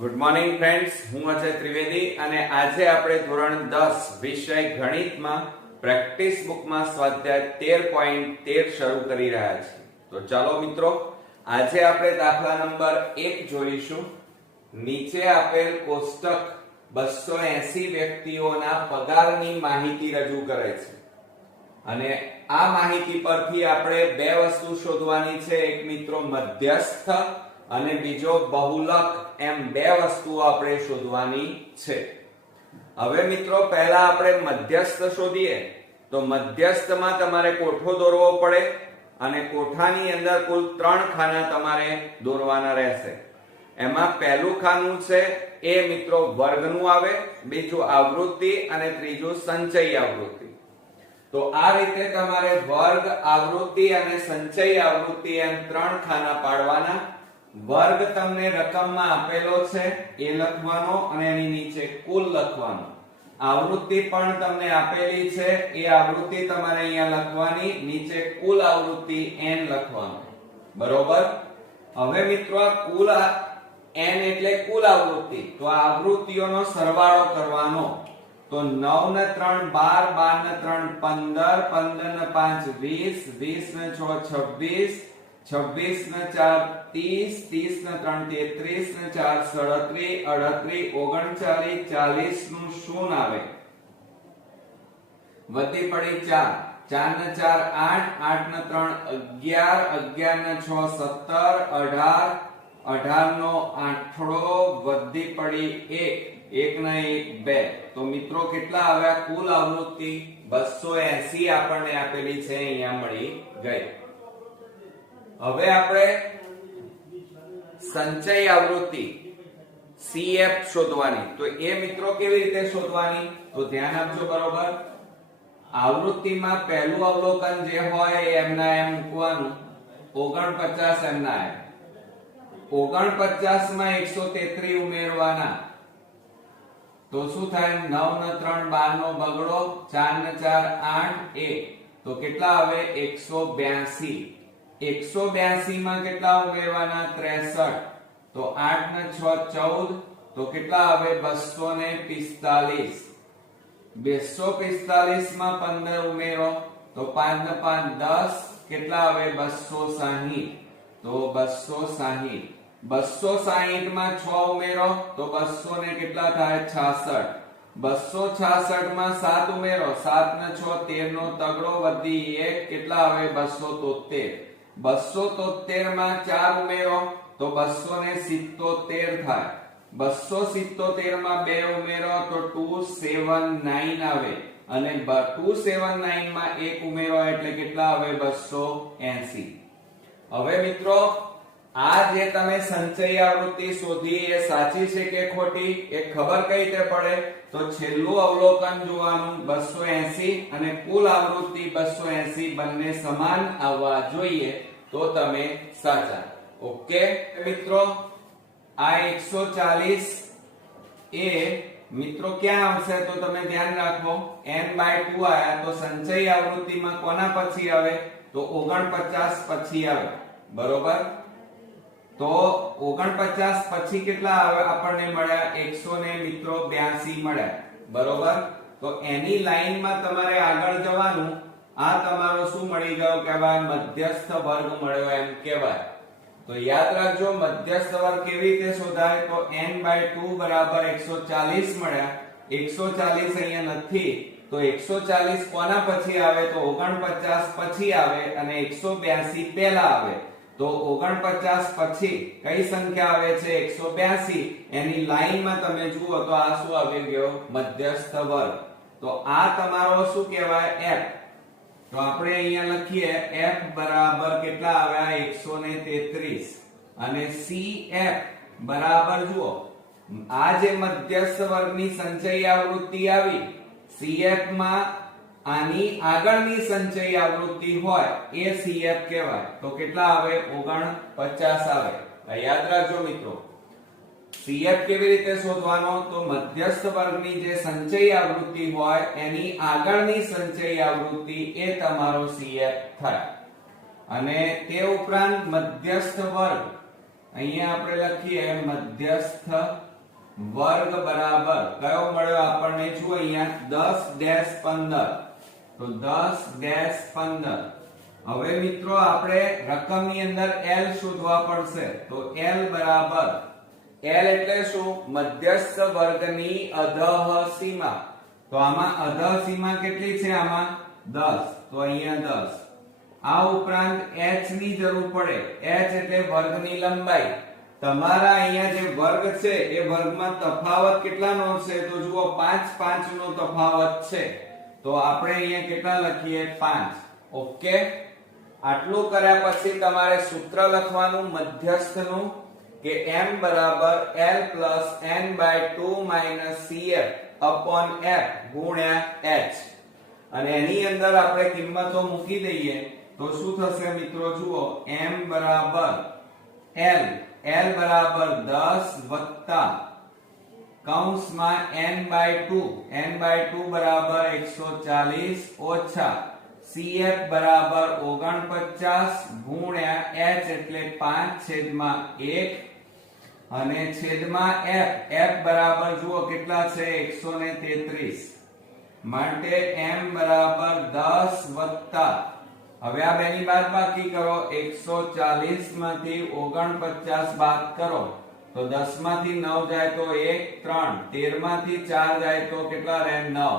Good morning friends, હું અજય ત્રિવેદી અને આજે આપણે ધોરણ 10 વિષય ગણિતમાં પ્રેક્ટિસ બુકમાં સ્વાધ્યાય 13.13 શરૂ કરી રહ્યા છીએ. તો ચાલો મિત્રો, આજે આપણે દાખલા નંબર 1 જોઈશું. નીચે આપેલ કોષ્ટક 280 વ્યક્તિઓના પગારની માહિતી રજૂ કરે છે અને આ માહિતી પરથી આપણે બે વસ્તુ શોધવાની છે. એક મિત્રો મધ્યસ્થ અને બીજો બહુલક, એમ બે વસ્તુઓ આપણે શોધવાની છે. હવે મિત્રો પહેલા આપણે મધ્યસ્થ શોધીએ તો મધ્યસ્થમાં તમારે કોઠો દોરવો પડે અને કોઠાની અંદર કુલ 3 ખાના તમારે દોરવાના રહેશે. એમાં પહેલું ખાનું છે એ મિત્રો વર્ગનું આવે, બીજું આવૃત્તિ અને ત્રીજું સંચય આવૃત્તિ. તો આ રીતે તમારે વર્ગ, આવૃત્તિ અને સંચય આવૃત્તિ એમ 3 ખાના પાડવાના. વર્ગ તમને રકમમાં આપેલો છે એ લખવાનો અને એની નીચે કુલ લખવાનો. આવૃત્તિ પણ તમને આપેલી છે, એ આવૃત્તિ તમારે અહીંયા લખવાની, નીચે કુલ આવૃત્તિ n લખવાનું. બરોબર. હવે મિત્રો આ કુલ n એટલે કુલ આવૃત્તિ, તો આ આવૃત્તિઓનો સરવાળો કરવાનો. તો 9 ને 3 12, 12 ને 3 15, 15 ને 5 20, 20 ને 6 26, 26 ને 4 30, 30 ને 3 33, ને 4 37, 38, 39, 40 નું શૂન આવે. વધી પડી 4, 4 ને 4 8, 8 ને 3 11, 11 ને 6 17, 18, 18 નો આઠડો, વધી પડી 1, 1 ને 1 2. તો મિત્રો કેટલા આવ્યા? કુલ આવૃત્તિ 280 આપણને આપેલી છે, અહીંયા મળી ગઈ. હવે આપણે સંચય આવૃત્તિ CF શોધવાની. તો એ મિત્રો કેવી રીતે શોધવાની? તો ધ્યાન આપજો. બરોબર. આવૃત્તિમાં પહેલું અવલોકન જે હોય એ એમના એમ મૂકવાનું. 49 એમના એમ. 49 માં 133 ઉમેરવાના. તો શું થાય? 9 ને 3 12 નો બગડો, 4 ને 4 8 1. તો કેટલા આવે? 182. 182 માં કેટલા ઉમેરવાના? 63. તો 8 ને 6 14. તો કેટલા આવે? 245. 245 માં 15 ઉમેરો તો 5 ને 5 10. કેટલા આવે? 260. તો 260. 260 માં 6 ઉમેરો તો 200 ને કેટલા થાય? 66. 266 માં 7 ઉમેરો, 7 ને 6 13 નો તગડો, વધી 1. કેટલા આવે? 273. 273 માં 4 ઉમેરો તો 277 થાય. 277 માં 2 ઉમેરો તો 279 આવે અને 279 માં 1 ઉમેરો એટલે કેટલા આવે? 280. હવે મિત્રો આ જે તમે સંચય આવૃત્તિ શોધી એ સાચી છે કે ખોટી એ ખબર કઈ રીતે પડે? તો છેલ્લું અવલોકન જોવાનું 280 અને કુલ આવૃત્તિ 280 બંને સમાન આવવા જોઈએ તો તમે સાચા. ઓકે મિત્રો, આ 140 એ મિત્રો ક્યાં આવશે? તો તમે ધ્યાન રાખો, n/2 આયા તો સંચય આવૃત્તિમાં કોના પછી આવે? તો 49 પછી આવે. બરોબર. તો 49 પછી કેટલા આવે આપણને મળ્યા? 100 ને મિત્રો 82 મળ્યા. બરોબર. તો એની લાઈનમાં તમારે આગળ જવાનું. આ તમારો શું મળી ગયો કહેવાય? મધ્યસ્થ વર્ગ મળ્યો એમ કહેવાય. તો યાદ રાખજો, મધ્યસ્થ વર્ગ કેવી રીતે શોધાય? તો n/2 બરાબર 140 મળ્યા. 140 અહીંયા નથી તો 140 કોના પછી આવે? તો 49 પછી આવે અને 182 પહેલા આવે. તો 49 પછી કઈ સંખ્યા આવે છે? 182. એની લાઈનમાં તમે જુઓ તો આ શું આવી ગયો? મધ્યસ્થ વર્ગ. તો આ તમારો શું કહેવાય? f. તો આપણે અહીંયા લખીએ f બરાબર કેટલા આવ્યા? 133. અને cf બરાબર જુઓ, આ જે મધ્યસ્થ વર્ગની સંચય આવૃત્તિ આવી, cf માં આની આગળની સંચય આવૃત્તિ હોય એ CF કહેવાય. તો કેટલા આવે? 49 આવે. યાદ રાખજો મિત્રો, CF કેવી રીતે શોધવાનો? તો મધ્યસ્થ વર્ગની જે સંચય આવૃત્તિ હોય એની આગળની સંચય આવૃત્તિ એ તમારો CF થાય. અને તે ઉપરાંત મધ્યસ્થ વર્ગ, અહીંયા આપણે લખીએ મધ્યસ્થ વર્ગ બરાબર કયો મળ્યો આપણને? જુઓ અહીંયા 10-15, તો 10-15. હવે મિત્રો આપણે રકમની અંદર L શોધવા પડશે, તો L બરાબર, L એટલે શું? મધ્યસ્થ વર્ગની અધઃ સીમા. તો આમાં અધઃ સીમા કેટલી છે? આમાં 10, તો અહીંયા 10. આ ઉપરાંત h ની જરૂર પડે. h એટલે વર્ગની લંબાઈ. તમારા અહીંયા જે વર્ગ છે એ વર્ગમાં તફાવત કેટલાનો છે? તો જુઓ 5 નો તફાવત છે, તો આપણે અહીંયા કેટલા લખીએ? 5. ઓકે, આટલું કર્યા પછી તમારે સૂત્ર લખવાનું મધ્યસ્થનું કે m બરાબર L plus n/2 minus CF upon f ગુણ્યા h, અને એની અંદર આપણે કિંમતો મૂકી દઈએ તો શું થશે મિત્રો? જુઓ m બરાબર L બરાબર 10 વત્તા કૌંસમાં n/2 બરાબર 140 ઓછા CF બરાબર 49 ગુણ્યા h એટલે 5/1, અને છેદમાં f બરાબર જુઓ કેટલા છે? 133. માટે m બરાબર 10 વત્તા, હવે આ બેની બાદબાકી કરો, 140 માંથી 49 બાદ કરો તો 10 માંથી 9 જાય તો 1 3, 13 માંથી 4 જાય તો કેટલા રહે? 9.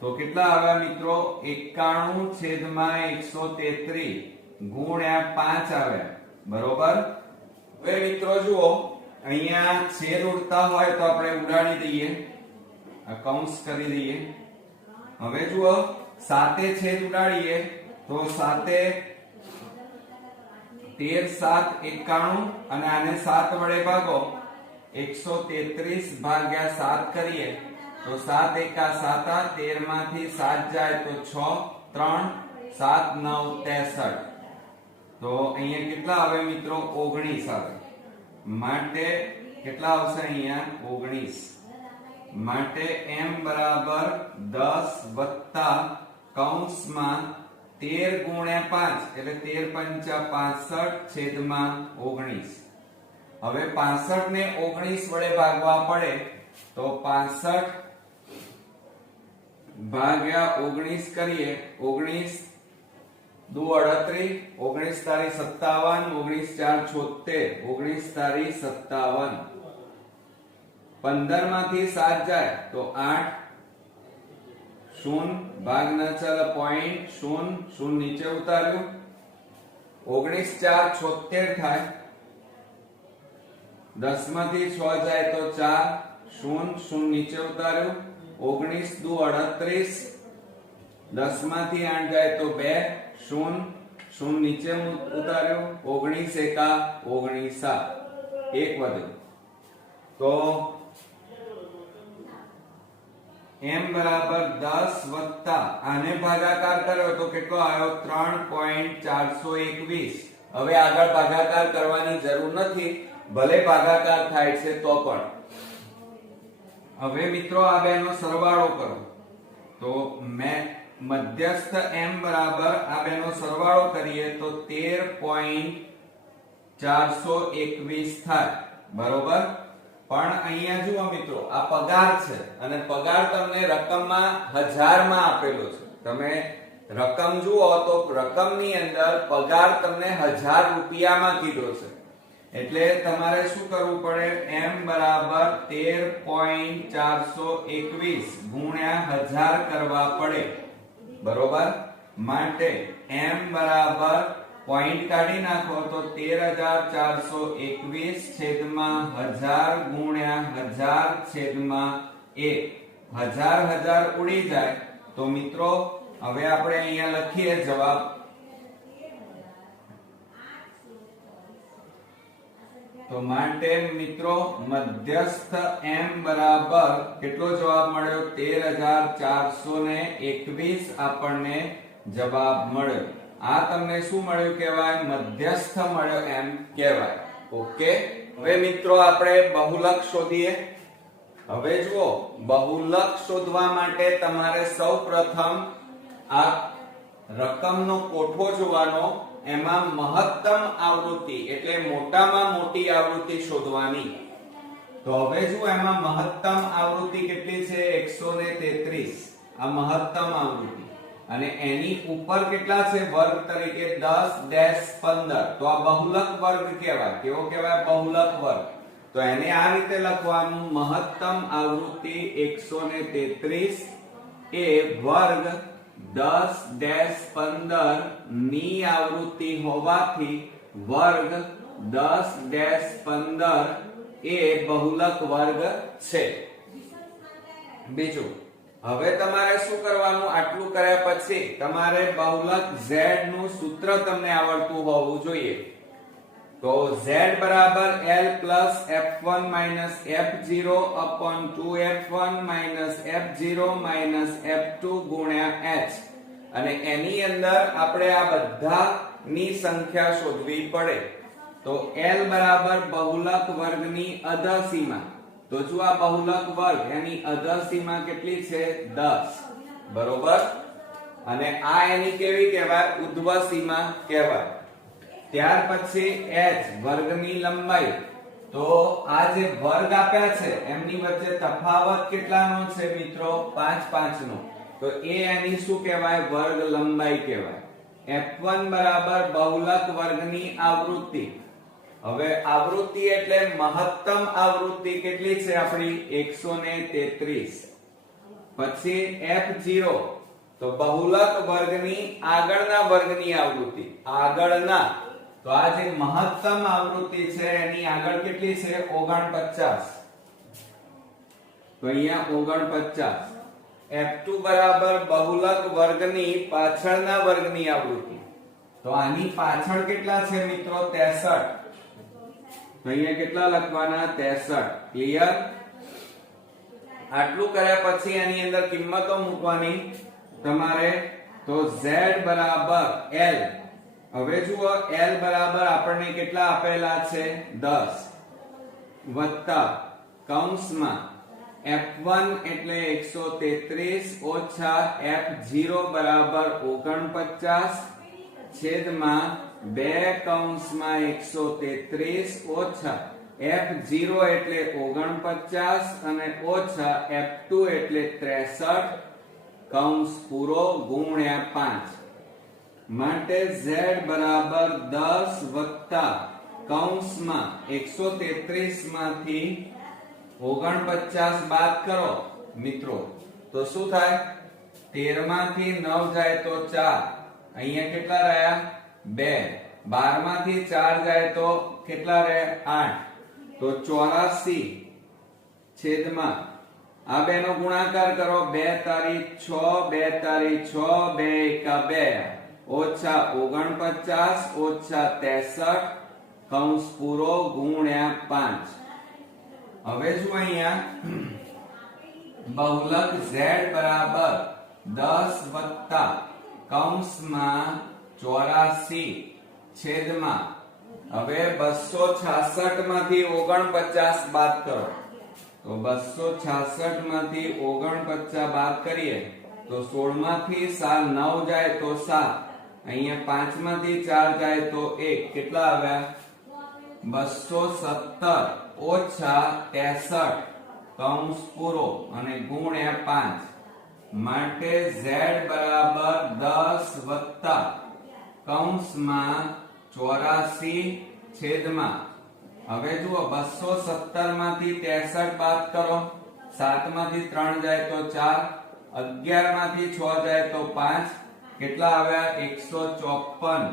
તો કેટલા આવ્યા મિત્રો? 91/133 ગુણ્યા 5 આવ્યા. બરોબર. હવે મિત્રો જુઓ અહીંયા છેદ ઉડતા હોય તો આપણે ઉડાડી દઈએ, આ કૌંસ કરી દઈએ. હવે જુઓ 7 છેદ ઉડાડીએ તો 7 13 7 91, અને આને 7 વડે ભાગો, 133 ભાગ્યા 7 કરીએ તો 7 × 7 13 માંથી 7 જાય તો 6 3 7 9 63. તો અહીંયા કેટલા આવે મિત્રો? 19 આવે. માટે કેટલા આવશે અહીંયા? 19. માટે m બરાબર 10 વત્તા કૌંસમાં 13 ગુણ્યા 5 એટલે 13 × 5 = 19. હવે 65 ને 19 વડે ભાગવા પડે તો 65 ભાગ્યા 19 કરીએ, 19 દુ 38, 19 તારી 57, 19 4 76, 19 તારી 57. 15 માંથી 7 જાય તો 8, 0 ભાગ ના ચાલે પોઈન્ટ, 0 0 નીચે ઉતાર્યું, 19 4 76 થાય. 10 માંથી 6 જાય તો 4, 0 0 નીચે ઉતાર્યું, 19 દુ 38, 10 માંથી 8 જાય તો 2, 0 0 નીચે ઉતાર્યું, 19 એકા 19, 1 વધ્યું. તો m બરાબર 10 વત્તા આને ભાગાકાર કર્યો તો કેટલો આવ્યો? 3.421. હવે આગળ ભાગાકાર કરવાની જરૂર નથી, ભલે ભાગાકાર થાય છે તો પણ. હવે મિત્રો આ બેનો સરવાળો કરો તો મધ્યસ્થ m બરાબર આ બેનો સરવાળો કરીએ તો 13.421 થાય. બરોબર. પણ અહીંયા જુઓ મિત્રો આ પગાર છે, અને પગાર તમને રકમમાં હજારમાં આપેલો છે. તમે રકમ જુઓ તો રકમની અંદર પગાર તમને 1000 રૂપિયામાં કીધો છે, એટલે તમારે શું કરવું પડે? m બરાબર 13.421 ગુણ્યા 1000 કરવા પડે. બરોબર. માટે m બરાબર પોઈન્ટ કાઢી નાખો તો 13421 છેદમાં 1000 ગુણ્યા 1000 છેદમાં 1. 1000 ઉડી જાય તો મિત્રો હવે આપણે અહીંયા લખીએ જવાબ. તો માટે મિત્રો મધ્યસ્થ m બરાબર કેટલો જવાબ મળ્યો? 13421 આપણને જવાબ મળ્યો. આ તમને શું મળ્યું કહેવાય? મધ્યસ્થ મળ્યો એમ કહેવાય. ઓકે. હવે મિત્રો આપણે બહુલક શોધીએ. હવે જુઓ બહુલક શોધવા માટે તમારે સૌપ્રથમ આ રકમનો કોઠો જોવાનો, એમાં મહત્તમ આવૃત્તિ એટલે મોટામાં મોટી આવૃત્તિ શોધવાની. તો હવે જો એમાં મહત્તમ આવૃત્તિ કેટલી છે 133 આ મહત્તમ આવૃત્તિ અને એની ઉપર કેટલા છે વર્ગ તરીકે 10-15 તો આ બહુલક વર્ગ કહેવાય કેવો કહેવાય બહુલક વર્ગ તો એને આ રીતે લખવાનું મહત્તમ આવૃત્તિ 133 એ વર્ગ 10-15 ની આવૃત્તિ હોવાથી વર્ગ 10-15 એ બહુલક વર્ગ છે બીજું હવે તમારે શું કરવાનું આટલું કર્યા પછી તમારે બહુલક z નું સૂત્ર તમને આવડતું હોવું જોઈએ તો z બરાબર l plus f1 minus f0 upon 2f1 minus f0 minus f2 ગુણ્યા h અને એની અંદર આપણે આ બધાની સંખ્યા શોધવી પડે તો l બરાબર બહુલક વર્ગની અધસીમા તો જો આ બહુલક વર્ગ એની અધસીમા કેટલી છે 10 બરોબર અને આ એની કેવી કહેવાય ઉધ્વ સીમા કહેવાય ત્યાર પછી h વર્ગની લંબાઈ તો આ જે વર્ગ આપ્યા છે એમની વચ્ચે તફાવત કેટલાનો છે મિત્રો 5 નો તો એ એની શું કહેવાય વર્ગ લંબાઈ કહેવાય f1 બરાબર બહુલક વર્ગની આવૃત્તિ હવે આવૃત્તિ એટલે મહત્તમ આવૃત્તિ કેટલી છે આપણી 133 પછી f0 તો બહુલક વર્ગની આગળના વર્ગની આવૃત્તિ આગળના તો આ જે મહત્તમ આવૃત્તિ છે એની આગળ કેટલી છે 49 તો અહીંયા 49 f2 બરાબર બહુલક વર્ગની પાછળના વર્ગની આવૃત્તિ તો આની પાછળ કેટલા છે મિત્રો 63 તો અહીંયા કેટલા લખવાના 63 ક્લિયર આટલું કર્યા પછી એની અંદર કિંમતો મૂકવાની તમારે તો z બરાબર l હવે જુઓ l બરાબર આપણને કેટલા આપેલા છે 10 વત્તા કૌંસમાં f1 એટલે 133 ઓછા f0 બરાબર 49 છેદમાં 2 કૌંસમાં 133 ઓછા f0 એટલે 49 અને ઓછા f2 એટલે 63 કૌંસ પૂરો ગુણ્યા 5 માટે z બરાબર 10 વત્તા કૌંસમાં 133 માંથી 49 બાદ કરો મિત્રો તો શું થાય 13 માંથી 9 જાય તો 4 અહીંયા કેટલા રહ્યા 2 12 માંથી 4 જાય તો કેટલા રહે 8 તો 84 છેદમાં આ બે નો ગુણાકાર કરો 2 તારી 6 2 તારી 6 2 એકા 2 ઓછા 49 ઓછા 63 કૌંસ પૂરો ગુણ્યા 5 હવે જો અહીંયા બહુલક z બરાબર 10 વત્તા કૌંસમાં 84 છેદમાં હવે 266 માંથી 49 બાદ કરો તો 266 માંથી 49 બાદ કરીએ તો 16 માંથી 9 જાય તો 7 અહીંયા 5 માંથી 4 જાય તો 1 કેટલા આવ્યા 217 ઓછા 63 કૌંસ પૂરો અને ગુણ્યા 5 માટે z બરાબર 10 વત્તા કૌંસમાં 84 છેદમાં હવે જુઓ 217 માંથી 63 બાદ કરો 7 માંથી 3 જાય તો 4 11 માંથી 6 જાય તો 5 કેટલા આવ્યા 154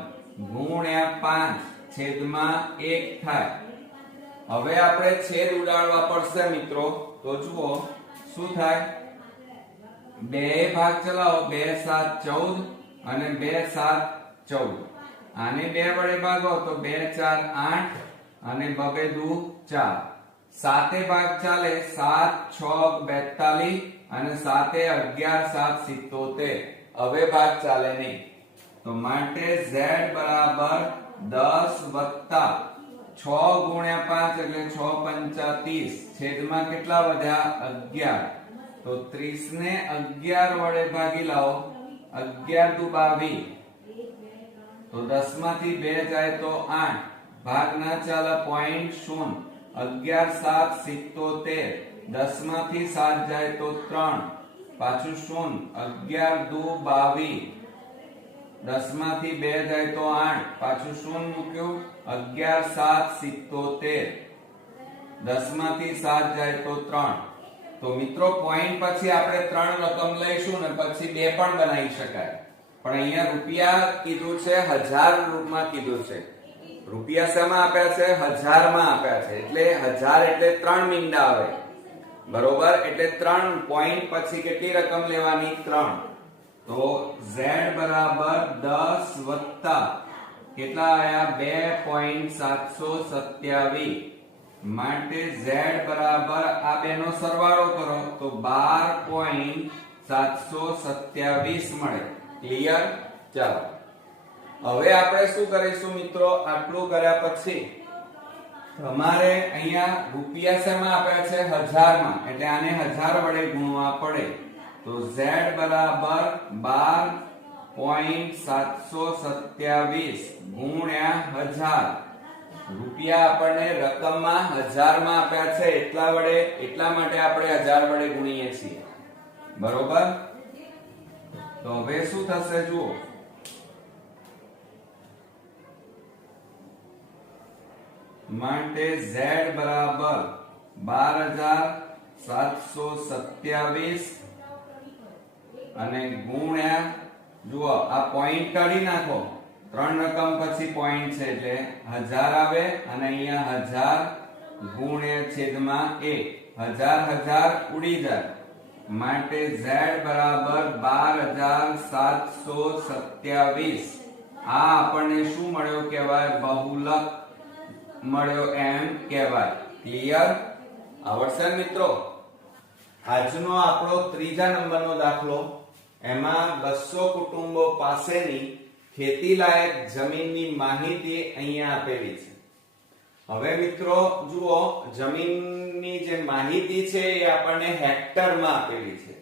ગુણ્યા 5 છેદમાં 1 થાય હવે આપણે છેદ ઉડાડવા પડશે મિત્રો તો જુઓ શું થાય 2 ભાગ ચલાવો 2 7 14 અને 2 7 14 આને 2 વડે ભાગો તો 2 4 8 અને 2 2 4 7 ભાગ ચાલે 7 6 42 અને 7 11 7 77 હવે ભાગ ચાલે નહીં તો માટે z બરાબર 10 વત્તા 6 ગુણ્યા 5 એટલે 6 પંચા 30 છેદમાં કેટલા વધ્યા 11 તો 30 ને 11 વડે ભાગી લાવો 11 દુ 22 તો 10 માંથી 2 જાય તો 8 ભાગ ના ચાલે 0.0 11 7 77, 10 માંથી 7 જાય તો 3, પાછું 0, 11 2 22, 10 માંથી 2 જાય તો 8, પાછું 0 મૂક્યું, 11 7 77, 10 માંથી 7 જાય તો 3. તો મિત્રો પોઈન્ટ પછી આપણે 3 રકમ લઈશું ને પછી 2 પણ બનાવી શકાય, પણ અહીંયા રૂપિયા કીધું છે, 1000 રૂપમાં કીધું છે. રૂપિયા શેમાં આપ્યા છે? 1000 માં આપ્યા છે, એટલે 1000 એટલે 3 મીંડા આવે, બરોબર. એટલે 3 પોઈન્ટ પછી કેટલી રકમ લેવાની? 3. તો z બરાબર 10 વત્તા કેટલા આયા? 2.727, માટે z બરાબર આ બેનો સરવાળો કરો તો 12.727 મળે. ક્લિયર? ચાલો હવે આપણે શું કરીશું મિત્રો, આટલું કર્યા પછી તમારે અહીંયા રૂપિયા શેમાં આપ્યા છે? 1000 માં, એટલે આને 1000 વડે ગુણવા પડે. તો z બરાબર 12.727 ગુણ્યા 1000. રૂપિયા આપણને રકમમાં 1000 માં આપ્યા છે, એટલા માટે આપણે 1000 વડે ગુણીએ છીએ, બરોબર. તો હવે શું થશે જુઓ, માટે z બરાબર 12727 અને ગુણ્યા, જુઓ આ પોઈન્ટ કાઢી નાખો, 3 રકમ પછી પોઈન્ટ છે એટલે 1000 આવે, અને અહીંયા 1000 ગુણ્યા છેદમાં 1, 1000 ઉડી જાય, માટે z બરાબર 12727. આ આપણને શું મળ્યો કહેવાય? બહુલક મળ્યો એમ કહેવાય. ક્લિયર? આવડશે મિત્રો? આજનો આપણો 3જા નંબરનો દાખલો, એમાં 200 કુટુંબો પાસેની ખેતીલાયક જમીનની માહિતી અહીંયા આપેલી છે. હવે મિત્રો જુઓ, જમીનની જે માહિતી છે એ આપણને હેક્ટરમાં આપેલી છે,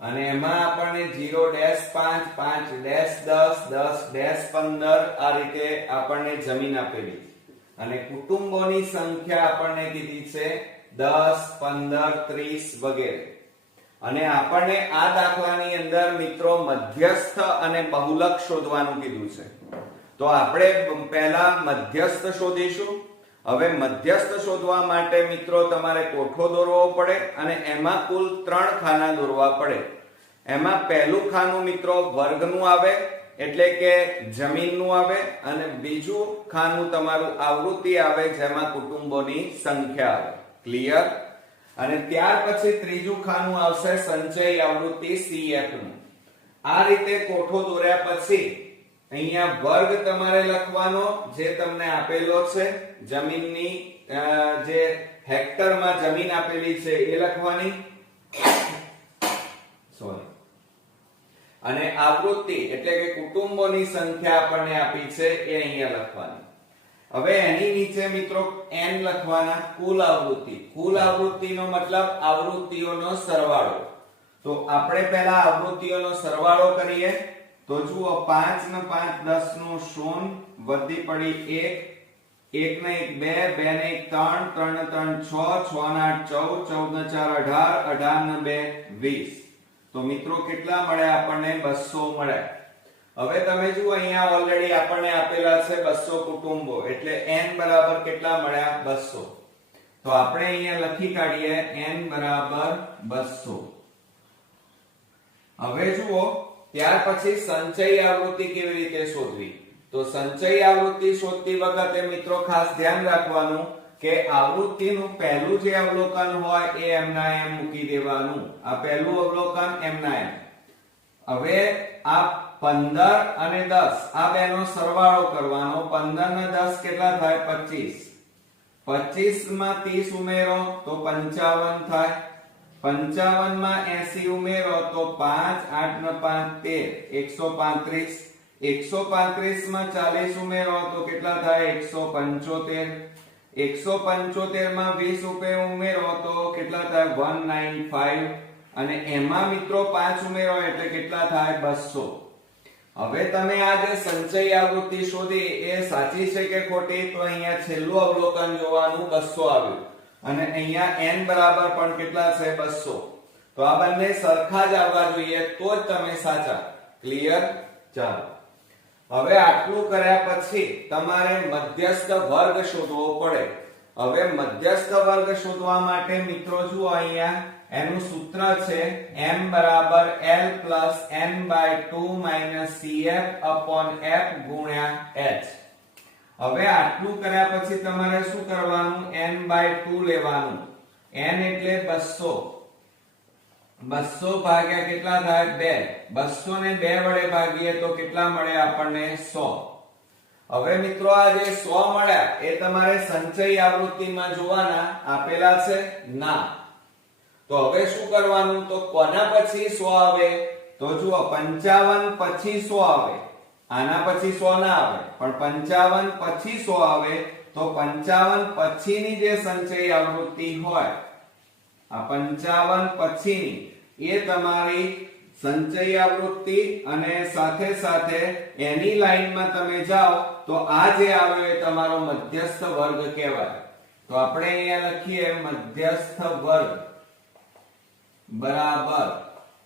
અને એમાં આપણને 0.5 5 10 10 15 આ રીતે આપણને જમીન આપેલી છે, અને કુટુંબોની સંખ્યા આપણને કીધી છે 10 15 30 વગેરે. અને આપણને આ દાખલાની અંદર મિત્રો મધ્યસ્થ અને બહુલક શોધવાનું કીધું છે. તો આપણે પહેલા મધ્યસ્થ શોધીશું. હવે મધ્યસ્થ શોધવા માટે મિત્રો તમારે કોઠો દોરવો પડે, અને એમાં કુલ 3 ખાના દોરવા પડે. એમાં પહેલું ખાનું મિત્રો વર્ગનું આવે, એટલે કે જમીનનું આવે, અને બીજું ખાનું તમારું આવૃત્તિ આવે, જેમાં કુટુંબોની સંખ્યા આવે. ક્લિયર? અને ત્યાર પછી ત્રીજું ખાનું આવશે સંચય આવૃત્તિ CF નું. આ રીતે કોઠો દોર્યા પછી અહીંયા વર્ગ તમારે લખવાનો, જે તમને આપેલો છે, જમીનની જે હેક્ટરમાં જમીન આપેલી છે એ લખવાની, સોરી, અને આવૃત્તિ એટલે કે કુટુંબોની સંખ્યા આપણને આપી છે એ અહીંયા લખવાની. હવે એની નીચે મિત્રો n લખવાના, કુલ આવૃત્તિ. કુલ આવૃત્તિનો મતલબ આવૃત્તિઓનો સરવાળો. તો આપણે પહેલા આવૃત્તિઓનો સરવાળો કરીએ. તો જુઓ, 5 ને 5 10 નું 0, વધી પડી 1, 1 ને 1 2, 2 ને 1 3, 3 ને 3 6, 6 ને 8 14, 14 ને 4 18, 18 ને 2 20. તો મિત્રો કેટલા મળ્યા આપણને? 200 મળ્યા. હવે તમે જુઓ, અહીંયા ઓલરેડી આપણને આપેલા છે 200 કુટુંબો, એટલે n બરાબર કેટલા મળ્યા? 200. તો આપણે અહીંયા લખી કાઢીએ n બરાબર 200. હવે જુઓ, ત્યાર પછી સંચય આવૃત્તિ કેવી રીતે શોધવી? તો સંચય આવૃત્તિ શોધતી વખતે મિત્રો ખાસ ધ્યાન રાખવાનું કે આવૃત્તિનું પહેલું જે અવલોકન હોય એ m ના m મૂકી દેવાનું. આ પહેલું અવલોકન m ના m. હવે આ 15 અને 10 આ બેનો સરવાળો કરવાનો. 15 ને 10 કેટલા થાય? 25. 25 માં 30 ઉમેરો તો 55 થાય. 55 માં 80 ઉમેરો તો 5 8 ને 5 13, 135. 135 માં 40 ઉમેરો તો કેટલા થાય? 175. 175 માં 20 ઉમેરો તો કેટલા થાય? 195. અને એમાં મિત્રો 5 ઉમેરો એટલે કેટલા થાય? 200. હવે તમે આ જે સંચય આવૃત્તિ શોધી એ સાચી છે કે ખોટી, તો અહીંયા છેલ્લું અવલોકન જોવાનું 200 આવ્યું અને અહીંયા n બરાબર પણ કેટલા છે 200, તો આ બંને સરખા જ આવવા જોઈએ તો જ તમે સાચા. ક્લિયર? ચાલો હવે આટલું કર્યા પછી તમારે મધ્યસ્થ વર્ગ શોધવો પડે. હવે મધ્યસ્થ વર્ગ શોધવા માટે મિત્રો જુઓ અહીંયા એનું સૂત્ર છે m બરાબર l plus n/2 cf upon f ગુણ્યા h. હવે આટલું કર્યા પછી તમારે શું કરવાનું? n/2 લેવાનું. n એટલે 200. 200 ભાગ્યા કેટલા થાય? 2. 200 ને 2 વડે ભાગીએ તો કેટલા મળે આપણને? 100. હવે મિત્રો આ જે 100 મળ્યા એ તમારે સંચય આવૃત્તિમાં જોવાના. આપેલા છે? ના. તો હવે શું કરવાનું? તો કોના પછી 100 આવે? તો જુઓ 55 પછી 100 આવે. આના પછી 100 ના આવે, પણ 55 પછી 100 આવે. તો 55 પછીની જે સંચય આવૃત્તિ હોય, આ 55 પછીની એ તમારી સંચય આવૃત્તિ, અને સાથે સાથે એની લાઈનમાં તમે જાઓ તો આ જે આવ્યો એ તમારો મધ્યસ્થ વર્ગ કહેવાય. તો આપણે અહીંયા લખીએ મધ્યસ્થ વર્ગ બરાબર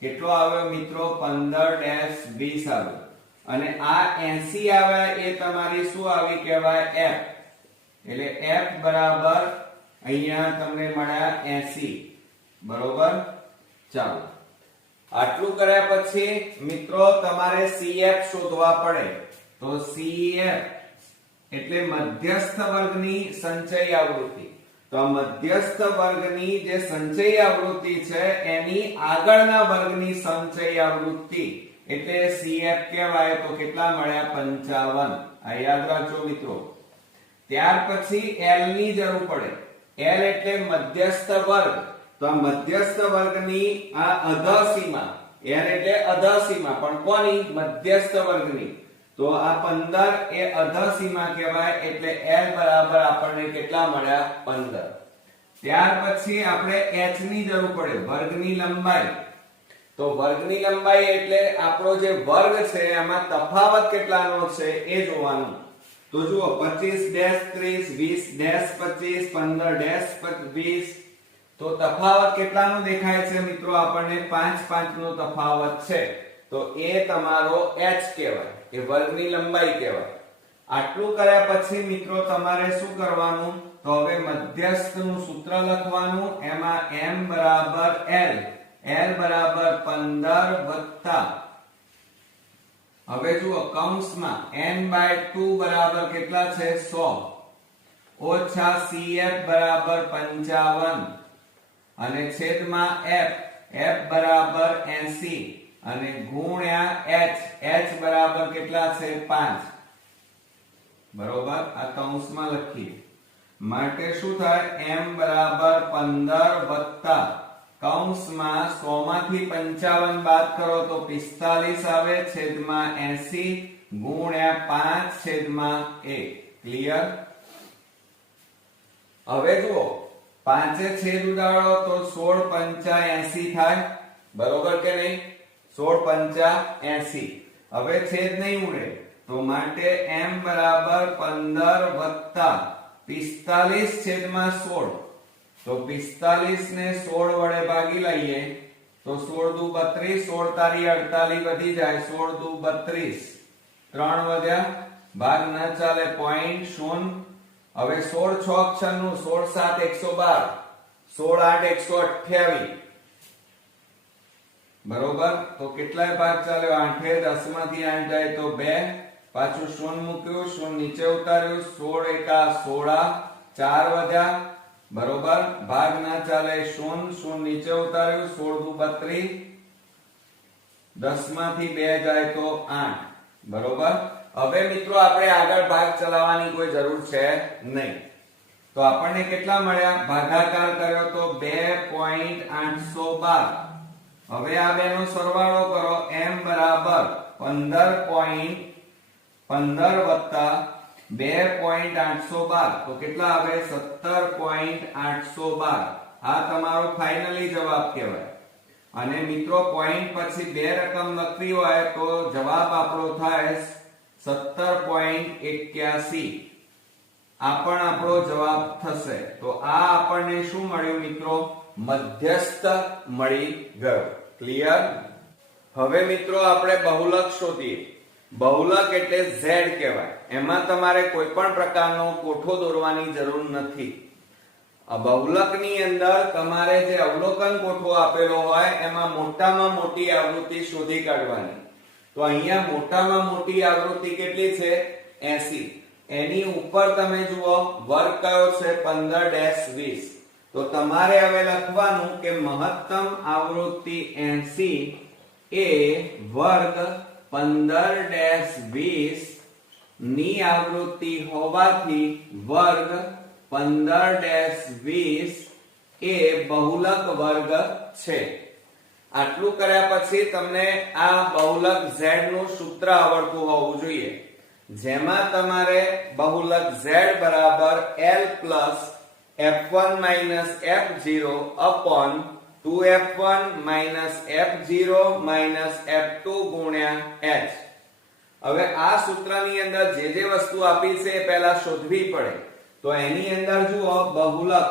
કેટલો આવ્યો મિત્રો? 15-20 આવ્યો. અને આ 80 આવ્યા એ તમારી શું આવી કહેવાય? f. એટલે f બરાબર અહીંયા તમને મળ્યા 80. બરોબર? ચાલો આટલું કર્યા પછી મિત્રો તમારે CF શોધવા પડે. તો CF એટલે મધ્યસ્થ વર્ગની સંચય આવૃત્તિ. તો આ મધ્યસ્થ વર્ગની જે સંચય આવૃત્તિ છે એની આગળના વર્ગની સંચય આવૃત્તિ એટલે CF કહેવાય. તો કેટલા મળ્યા? 55. આ યાદ રાખજો મિત્રો. ત્યાર પછી L ની જરૂર પડે. L એટલે મધ્યસ્થ વર્ગ. તો આ મધ્યસ્થ વર્ગની આ અધસીમા, L એટલે અધસીમા, પણ કોની? મધ્યસ્થ વર્ગની. તો આ 15 એ અધસીમા કહેવાય. એટલે L બરાબર આપણને કેટલા મળ્યા? 15. ત્યાર પછી આપણે h ની જરૂર પડે, વર્ગની લંબાઈ. તો વર્ગની લંબાઈ એટલે આપણો જે વર્ગ છે એમાં તફાવત કેટલાનો છે એ જોવાનું. તો જુઓ 25-30, 20-25, 15-20. તો તફાવત કેટલાનો દેખાય છે મિત્રો? આપણને 5-5 નો તફાવત છે. તો એ તમારો h કહેવાય, એ વર્ગની લંબાઈ કહેવાય. આટલું કર્યા પછી મિત્રો તમારે શું કરવાનું? તો હવે મધ્યસ્થનું સૂત્ર લખવાનું. એમાં m બરાબર l, l બરાબર 15 વત્તા, હવે જુઓ કૌંસમાં n/2 બરાબર કેટલા છે? 100 ઓછા cf બરાબર 55 અને છેદમાં f, f બરાબર 80 અને ગુણ્યા h, h બરાબર કેટલા છે? 5. બરોબર? આ કૌંસમાં લખીએ. માટે શું થાય? m બરાબર 15 વત્તા કૌંસમાં 100 માંથી 55 બાદ કરો તો 45 આવે, છેદમાં 80 ગુણ્યા 5 છેદમાં 1. ક્લિયર? હવે જુઓ 5 છેદ ઉડાડો તો 16 પંચા 80 થાય. બરોબર કે નહીં? 16 પંચા 80. હવે છેદ નહીં ઉડે તો માટે m બરાબર 15 વત્તા 45 છેદમાં 16. તો 45 ને 16 વડે ભાગી લઈએ તો 16 દુ 32, 16 તારી 48 વધી જાય, 16 દુ 32, 3 વધ્યા, ભાગ ન ચાલે, પોઈન્ટ 0. હવે 16 6 અક્ષરનું, 16 7 112, 16 8 128. બરોબર? તો કેટલાય ભાગ ચાલ્યો? 8 10 માંથી 8 જાય તો 2, પાછું 0 મૂક્યું, 0 નીચે ઉતાર્યું, 16 એકા 16, 4 વધ્યા. બરોબર? ભાગ ના ચાલે, 0 0 નીચે ઉતાર્યું, 16 દુ 32, 10 માંથી 2 જાય તો 8. બરોબર? હવે મિત્રો આપણે આગળ ભાગ ચલાવવાની કોઈ જરૂર છે નહીં. તો આપણને કેટલા મળ્યા? ભાગાકાર કર્યો તો 2.812. હવે આ બેનો સરવાળો કરો. m બરાબર 15 વત્તા 2.812 તો કેટલા આવે? 17.812. આ તમારો ફાઇનલી જવાબ કહેવાય. અને મિત્રો પોઈન્ટ પછી બે રકમ લખવી હોય તો જવાબ આપણો થાય 17.81. આ પણ આપણો જવાબ થશે. તો આ આપણને શું મળ્યું મિત્રો? મધ્યસ્થ મળી ગયો. ક્લિયર? હવે મિત્રો આપણે બહુલક શોધીએ. બહુલક એટલે z કહેવાય. એમાં તમારે કોઈ પણ પ્રકારનો કોઠો દોરવાની જરૂર નથી. આ બહુલકની અંદર તમારે જે અવલોકન કોઠો આપેલો હોય એમાં મોટામાં મોટી આવૃત્તિ શોધી કાઢવાની. તો અહીંયા મોટામાં મોટી આવૃત્તિ કેટલી છે? 80. એની ઉપર તમે જુઓ વર્ગ કયો છે? 15-20. તો તમારે હવે લખવાનું કે મહત્તમ આવૃત્તિ 80 એ વર્ગ 15-20 ની આવૃત્તિ હોવાથી વર્ગ 15-20 એ બહુલક વર્ગ છે. આટલું કર્યા પછી તમને આ બહુલક z નું સૂત્ર આવડતું હોવું જોઈએ, જેમાં તમારે બહુલક z બરાબર l plus f1 minus f0 upon 2f1 minus f0 minus f2 ગુણ્યા h. હવે આ સૂત્રની અંદર જે જે વસ્તુ આપી છે એ પહેલા શોધવી પડે. તો એની અંદર જુઓ બહુલક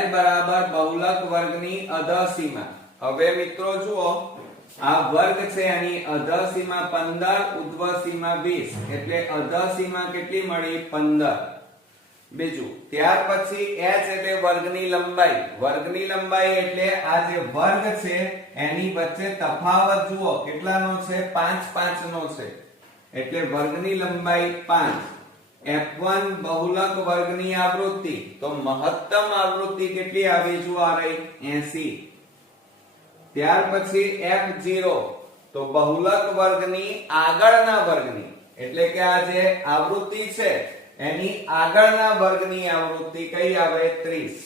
l બરાબર બહુલક વર્ગની અધસીમા. હવે મિત્રો જુઓ આ વર્ગ છે, એની અધસીમા 15, ઉધ્વસીમા 20, એટલે અધસીમા કેટલી મળી? 15. બીજું, ત્યાર પછી h એટલે વર્ગની લંબાઈ. વર્ગની લંબાઈ એટલે આ જે વર્ગ છે એની વચ્ચે તફાવત જુઓ કેટલાનો છે? 5 નો છે, એટલે વર્ગની લંબાઈ 5. f1 બહુલક વર્ગની આવૃત્તિ, તો મહત્તમ આવૃત્તિ કેટલી આવી? જુઓ આ રહી 80. ત્યાર પછી f0 તો બહુલક વર્ગની આગળના વર્ગની, એટલે કે આ જે આવૃત્તિ છે એની આગળના વર્ગની આવૃત્તિ કઈ આવે? 30.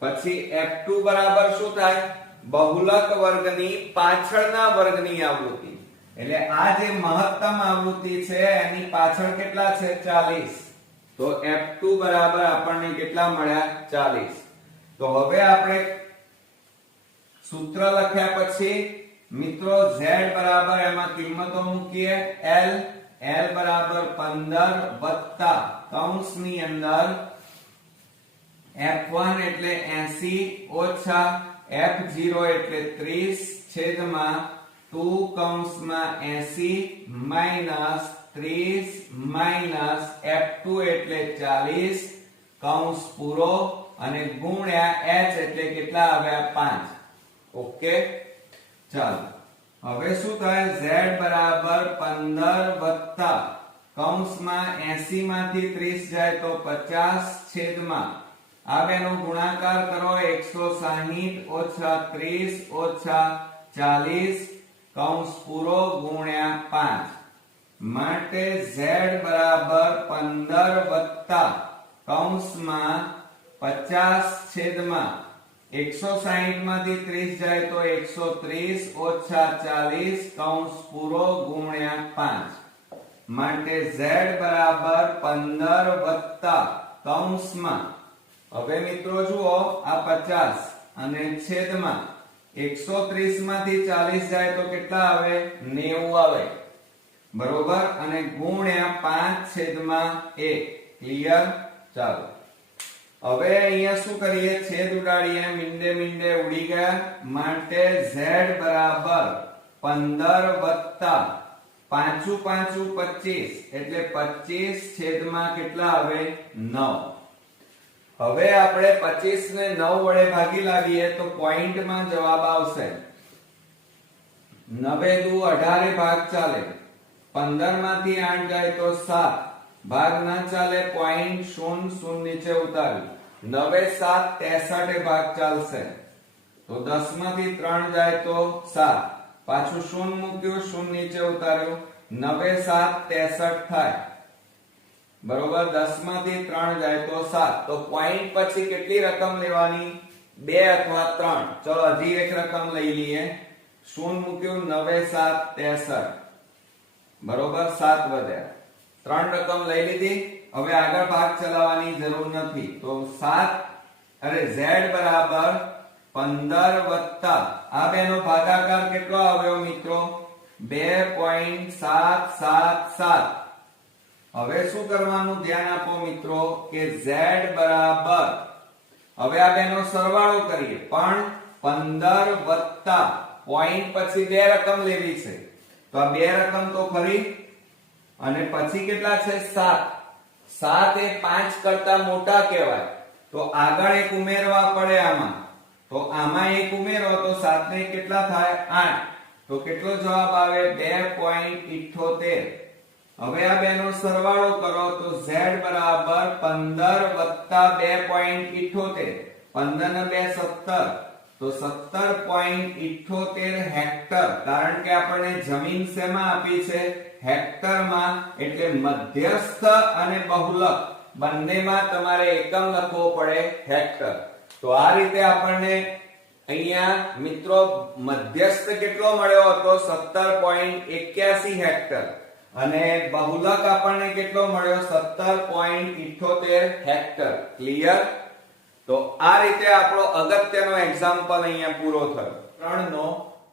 પછી f2 બરાબર શું થાય? બહુલક વર્ગની પાછળના વર્ગની આવૃત્તિ, એટલે આ જે મહત્તમ આવૃત્તિ છે એની પાછળ કેટલા છે? 40. તો f2 બરાબર આપણને કેટલા મળ્યા? 40. તો હવે આપણે સૂત્ર લખ્યા પછી મિત્રો z બરાબર એમાં કિંમતો મૂકીએ. l બરાબર 15 વત્તા કૌંસની અંદર f1 એટલે 80 ઓછા f0 એટલે 30 છેદમાં 2 કૌંસમાં 80 માઈનસ 30 માઈનસ f2 એટલે 40 કૌંસ પૂરો અને ગુણ્યા h એટલે કેટલા આવ્યા? 5. ઓકે, ચાલો હવે શું થાય? z બરાબર 15 વત્તા કૌંસમાં 80 માંથી 30 જાય તો 50 છેદમાં આ બેનો ગુણાકાર કરો 160 ઓછા 30 ઓછા 40 કૌંસ પૂરો ગુણ્યા 5 માટે z બરાબર 15 વત્તા કૌંસમાં 50 છેદમાં 160 માંથી 30 જાય તો 130 ઓછા 40 કૌંસ પૂરો ગુણ્યા 5 માટે z બરાબર 15 વત્તા કૌંસમાં, હવે મિત્રો જુઓ આ 50 અને છેદમાં 130 માંથી 40 જાય તો કેટલા આવે? 90 આવે. બરોબર, અને ગુણ્યા 5 છેદમાં 1. ક્લિયર? ચાલો હવે અહીંયા શું કરીએ? છેદ ઉડાડીએ, મીંડે ઉડી ગયા. માટે z બરાબર 15 વત્તા 5 5 25 એટલે 25 છેદમાં કેટલા આવે? 9. હવે આપણે 25 ને 9 વડે ભાગી લાવીએ તો પોઈન્ટમાં જવાબ આવશે 9 દુ 18 ભાગ ચાલે, 15 માંથી 8 જાય તો 7 ભાગ ના ચાલે, પોઈન્ટ 0 નીચે ઉતાર્યું. 9 7 63 ભાગ ચાલશે, તો 10 માંથી 3 જાય તો 7, પાછું 0 મૂક્યું, 0 નીચે ઉતાર્યું. 9 7 63 થાય. બરોબર, 10 માંથી 3 જાય તો 7. તો પોઈન્ટ પછી કેટલી રકમ લેવાની? 2 અથવા 3. ચલો હજી એક રકમ લઈ લઈએ. 0 મૂક્યું, 9 7 63. બરોબર, 7 વધ્યા. 3 રકમ લઈ લીધી. હવે આગળ ભાગ ચલાવવાની જરૂર નથી. તો 7 અરે z બરાબર 15 વત્તા આ બેનો ભાગાકાર કેટલો આવ્યો મિત્રો 2.777. હવે શું કરવાનું ધ્યાન આપો મિત્રો કે z બરાબર હવે આ બેનો સરવાળો કરીએ પણ 15 વત્તા પોઈન્ટ પછી બે રકમ લેવી છે તો આ બે રકમ તો ખરી અને પછી કેટલા છે 7. 7 એ 5 કરતા મોટા કહેવાય તો આગળ એક ઉમેરવા પડે આમાં તો આમાં એક ઉમેરો તો 7 ને કેટલા થાય 8 તો કેટલો જવાબ આવે 2.78. હવે આ બેનો સરવાળો કરો તો z બરાબર 15 વત્તા 2.78. 15 ને 2 17 તો 17.78 હેક્ટર. કારણ કે આપણને જમીન શેમાં આપી છે હેક્ટરમાં એટલે મધ્યસ્થ અને બહુલક બંનેમાં તમારે એકમ લખવો પડે હેક્ટર. તો આ રીતે આપણને અહીંયા મિત્રો મધ્યસ્થ કેટલો મળ્યો હતો 17.81 હેક્ટર અને બહુલક આપણને કેટલો મળ્યો 17.78 હેક્ટર. ક્લિયર? તો આ રીતે આપણો અગત્યનો એક્ઝામ્પલ અહીંયા પૂરો થયો. 3 નો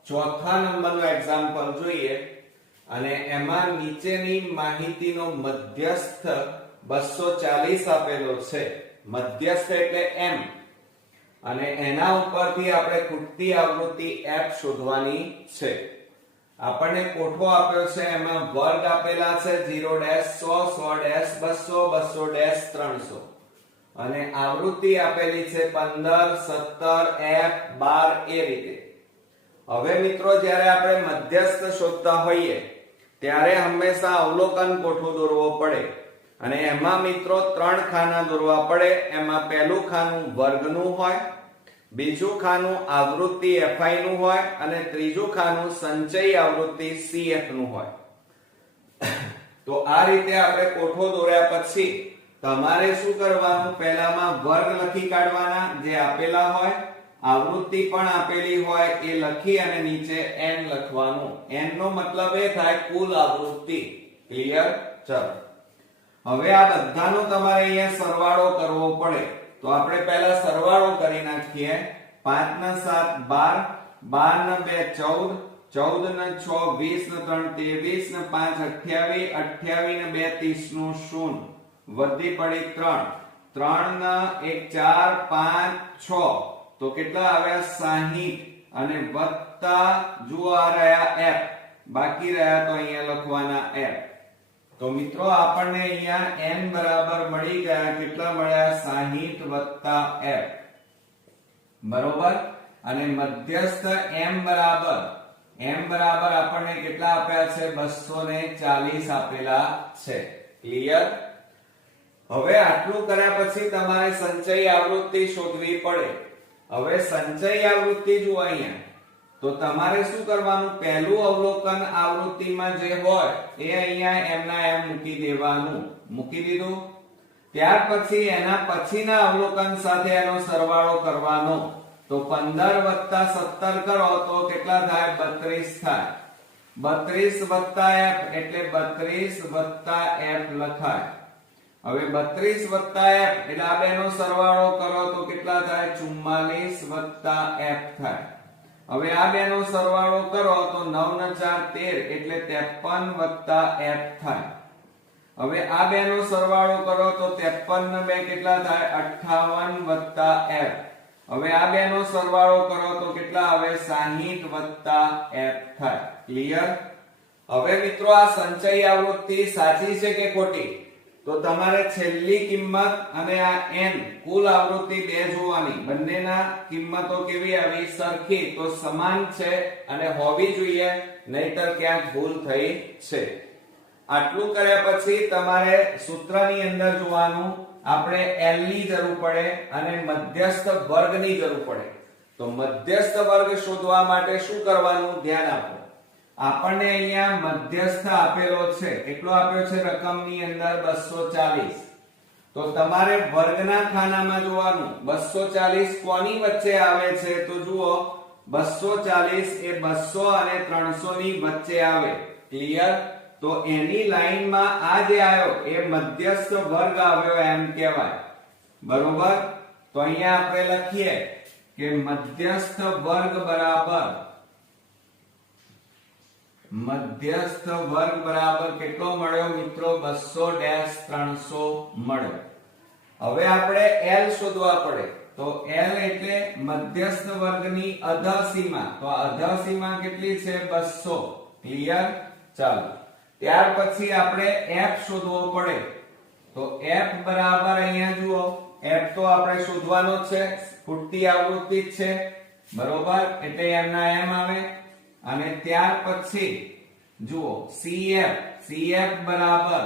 ચોથા નંબરનો એક્ઝામ્પલ જોઈએ અને એમાં નીચેની માહિતીનો મધ્યસ્થ 240 આપેલો છે. મધ્યસ્થ એટલે m અને એના ઉપરથી આપણે ખૂટતી આવૃત્તિ f શોધવાની છે. આપણને કોઠો આપ્યો છે એમાં વર્ગ આપેલા છે 0 100 100 200 200 300 અને આવૃત્તિ આપેલી છે 15 17 f 12 એ રીતે. હવે મિત્રો જ્યારે આપણે મધ્યસ્થ શોધતા હોઈએ ત્યારે હંમેશા અવલોકન કોઠો દોરવો પડે અને એમાં મિત્રો 3 ખાના દોરવા પડે. એમાં પહેલું ખાનું વર્ગનું હોય, બીજું ખાનું આવૃત્તિ fi નું હોય અને ત્રીજું ખાનું સંચયી આવૃત્તિ cf નું હોય. તો આ રીતે આપણે કોઠો દોર્યા પછી તમારે શું કરવાનું પહેલામાં વર્ગ લખી કાઢવાના જે આપેલા હોય, આવૃત્તિ પણ આપેલી હોય એ લખી અને નીચે n લખવાનું. n નો મતલબ એ થાય કુલ આવૃત્તિ. ક્લિયર? ચલો હવે આ બધાનો તમારે અહીંયા સરવાળો કરવો પડે તો આપણે પહેલા સરવાળો કરી નાખીએ. 5 ના 7 12 12 ના 2 14 14 ના 6 20 ના 3 23 ને 5 28 28 ને 2 30 નું 0 વધી પડી 3 3 ના 1 4 5 6 તો કેટલા આવ્યા 60 અને વત્તા જુઓ આ રહ્યા f બાકી રહ્યા તો અહીંયા લખવાના f. તો મિત્રો આપણને અહીંયા n બરાબર મળી ગયા કેટલા મળ્યા 60 વત્તા f બરોબર. અને મધ્યસ્થ m બરાબર આપણને કેટલા આપ્યા છે 240 આપેલા છે. ક્લિયર? હવે આટલું કર્યા પછી તમારે સંચયી આવૃત્તિ શોધવી પડે. હવે સંચયી આવૃત્તિ જુઓ અહીંયા તો તમારે શું કરવાનું પહેલું અવલોકન આવૃત્તિમાં જે હોય એ અહીંયા m ના m મૂકી દેવાનું. મૂકી દીધું. ત્યાર પછી એના પછીના અવલોકન સાથે એનો સરવાળો કરવાનો તો 15 વત્તા 17 કરો તો કેટલા થાય 32 થાય. 32 વત્તા f એટલે 32 વત્તા f લખાય. હવે 32 વત્તા f એટલે આ બેનો સરવાળો કરો તો કેટલા થાય 44 વત્તા f થાય. હવે આ બેનો સરવાળો કરો તો 9 ને 4 13 એટલે 53 વત્તા f થાય. હવે આ બેનો સરવાળો કરો તો 53 ને 2 કેટલા થાય 58 વત્તા f. હવે આ બેનો સરવાળો કરો તો કેટલા આવે 60 વત્તા f થાય. ક્લિયર? હવે મિત્રો આ સંચયી આવૃત્તિ સાચી છે કે ખોટી તો તમારે છેલ્લી કિંમત અને આ n કુલ આવૃત્તિ બે જોવાની. બંનેના કિંમતો કેવી આવી સરખી તો સમાન છે અને હોવી જોઈએ નહીતર ક્યાંક ભૂલ થઈ છે. આટલું કર્યા પછી તમારે સૂત્રની અંદર જોવાનું આપણે l ની જરૂર પડે અને મધ્યસ્થ વર્ગની જરૂર પડે. તો મધ્યસ્થ વર્ગ શોધવા માટે શું કરવાનું ધ્યાન આપો. આપણને અહીંયા મધ્યસ્થ આપેલો છે. કેટલો આપ્યો છે રકમની અંદર 240. તો તમારે વર્ગના ખાનામાં જોવાનું 240 કોની વચ્ચે આવે છે તો જુઓ 240 એ 200 અને 300 ની વચ્ચે આવે. ક્લિયર? તો એની લાઈનમાં આ જે આવ્યો એ મધ્યસ્થ વર્ગ આવ્યો એમ કહેવાય. બરોબર? તો અહીંયા આપણે લખીએ કે મધ્યસ્થ વર્ગ બરાબર કેટલો મળ્યો મિત્રો? 200-300 મળ્યો. હવે આપણે L શોધવા પડે. તો L એટલે મધ્યસ્થ વર્ગની અધઃસીમા. તો આ અધઃસીમા કેટલી છે? 200. ક્લિયર? ચાલો. ત્યાર પછી આપણે F શોધવો પડે. તો F બરાબર અહીંયા જુઓ, F તો આપણે શોધવાનો છે, ખૂટતી આવૃત્તિ જ છે, બરોબર? એટલે એમના એમ આવે. અને ત્યાર પછી જુઓ CF બરાબર,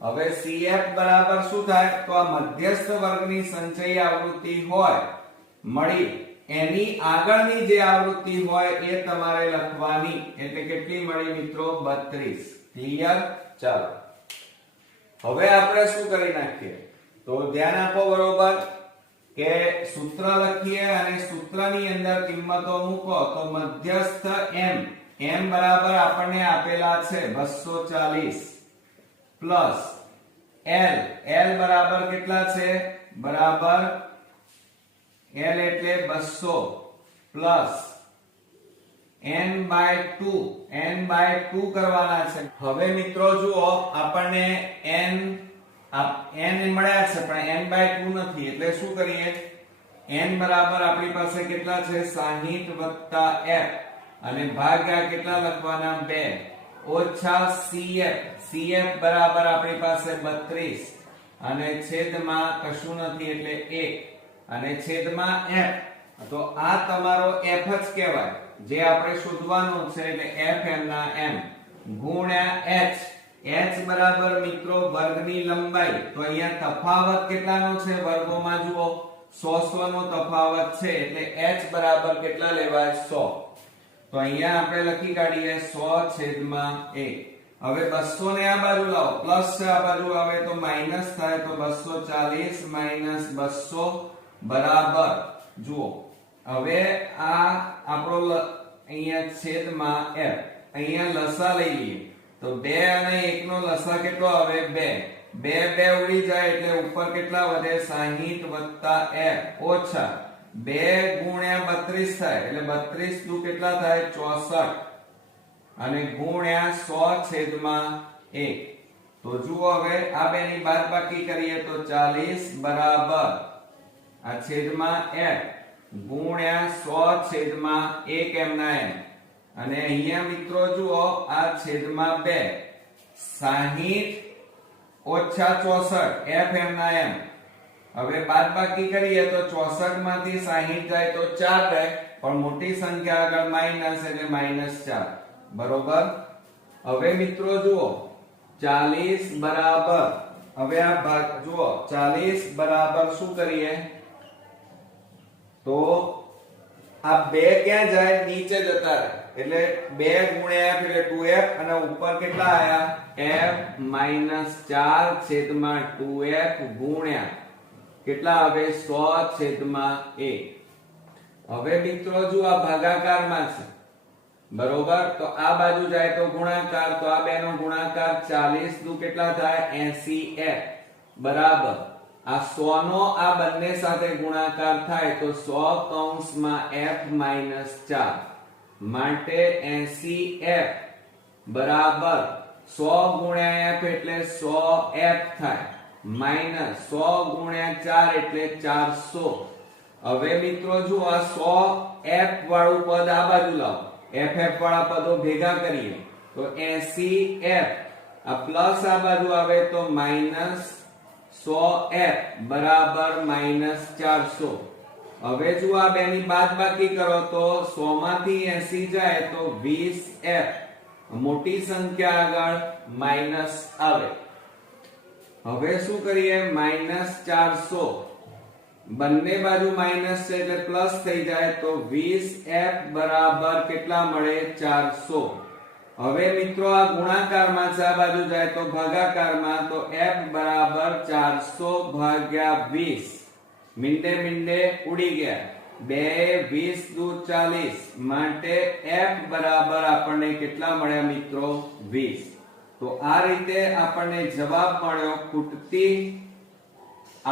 હવે CF બરાબર શું થાય? તો આ મધ્યસ્થ વર્ગની સંચયી આવૃત્તિ હોય મળી એની આગળની જે આવૃત્તિ હોય એ તમારે લખવાની. એટલે કેટલી મળી મિત્રો? 32. ક્લિયર? ચાલો હવે આપણે શું કરી નાખીએ? તો ધ્યાન આપો બરોબર કે સૂત્ર લખીએ અને સૂત્રની અંદર કિંમતો મૂકો. તો મધ્યસ્થ m બરાબર આપણને આપેલા છે 240 પ્લસ L બરાબર કેટલા છે? બરાબર L એટલે 200 પ્લસ n/2 કરવાના છે. હવે મિત્રો જુઓ આપણને n મળ્યા છે પણ n/2 નથી. એટલે શું કરીએ? n બરાબર આપણી પાસે કેટલા છે? 60 f અને ભાગ્યા કેટલા લખવાના? 2 ઓછા CF બરાબર આપણી પાસે 32 અને છેદમાં કશું નથી એટલે 1 અને છેદમાં f. તો આ તમારો f જ કહેવાય જે આપણે શોધવાનું છે. એટલે f એમના m ગુણ્યા h બરાબર મિત્રો વર્ગની લંબાઈ. તો અહીંયા તફાવત કેટલાનો છે? વર્ગોમાં જુઓ 100 નો તફાવત છે. એટલે h બરાબર કેટલા લેવાય? 100. તો અહીંયા આપણે લખી કાઢીએ 100/1. હવે 200 ને આ બાજુ લાવો, પ્લસ છે આ બાજુ આવે તો માઈનસ થાય. તો 240 - 200 બરાબર જુઓ. હવે આ આપણો અહીંયા છેદમાં f. અહીંયા લસા લઈ લઈએ. તો 2 અને 1 નો લસા કેટલો આવે? 2 ઉડી જાય એટલે ઉપર કેટલા વધે? 60 f ઓછા 2 ગુણ્યા 32 થાય. એટલે 32 દુ કેટલા થાય? 64 અને ગુણ્યા 100/1. તો જુઓ હવે આ બેની બાદબાકી કરીએ તો 40 બરાબર આ છેદમાં f ગુણ્યા 100/1 એમના એમ. અને અહીંયા મિત્રો જુઓ આ છેદમાં 2 60 ઓછા 64 f એમના એમ. હવે બાદબાકી કરીએ તો 64 માંથી 60 જાય તો 4 રહે, પણ મોટી સંખ્યા આગળ માઈનસ એટલે -4. બરોબર? હવે મિત્રો જુઓ 40 બરાબર, હવે આ ભાગ જુઓ 40 બરાબર શું કરીએ? તો આ 2 ક્યાં જાય? નીચે જતા રહે. એટલે 2 ગુણ્યા f એટલે 2f અને ઉપર કેટલા આયા? f -4 2f ગુણ્યા કેટલા આવે? 100/1. હવે મિત્રો જો આ ભાગાકારમાં છે, બરોબર? તો આ બાજુ જાય તો ગુણાકાર. તો આ બેનો ગુણાકાર 40 દુ કેટલા થાય? 80f બરાબર આ 100 નો આ બંને સાથે ગુણાકાર થાય તો 100/f-4 માટે 80f બરાબર 100 ગુણ્યા f એટલે 100f થાય માઈનસ 100 ગુણ્યા 4 એટલે 400. હવે મિત્રો જો આ 100f વાળું પદ આ બાજુ લાવો, ff વાળા પદો ભેગા કરીએ તો 80f આ પ્લસ આ બાજુ આવે તો માઈનસ 100f બરાબર -400. હવે જો આ બેની બાદબાકી કરો તો 100 માંથી 80 જાય તો 20f મોટી સંખ્યા આગળ માઈનસ આવે. હવે શું કરીએ? -400 બંને બાજુ માઈનસ છે એટલે પ્લસ થઈ જાય તો 20f બરાબર કેટલા મળે? 400. હવે મિત્રો આ ગુણાકારમાં છે, આ બાજુ જાય તો ભાગાકારમાં, તો f બરાબર 400 ભાગ્યા 20. મિંડે ઉડી ગયા. 2 20 દુ 40 માટે f બરાબર આપણને કેટલા મળ્યા મિત્રો? 20. તો આ રીતે આપણને જવાબ મળ્યો ખૂટતી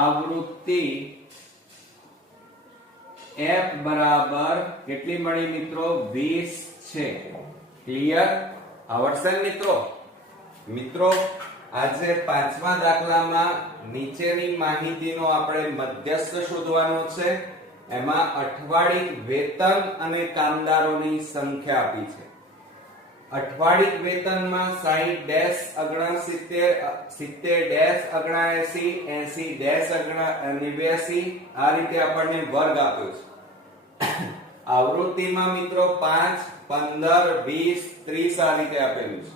આવૃત્તિ f બરાબર કેટલી મળી મિત્રો 20 છે. ક્લિયર? આવડશે ને મિત્રો? મિત્રો આજે પાંચમા દાખલામાં નીચેની માહિતીનો આપણે મધ્યસ્થ શોધવાનો છે. એમાં અઠવાડિક વેતન અને કામદારોની સંખ્યા આપી છે. અઠવાડિક વેતનમાં 60 ડેશ અગણા 70, 70 ડેશ અગણા 80, 80 ડેશ અગણા 89, આ રીતે આપણને વર્ગ આપ્યો છે. આવૃત્તિમાં મિત્રો 5, 15, 20, 30 આ રીતે આપેલું છે.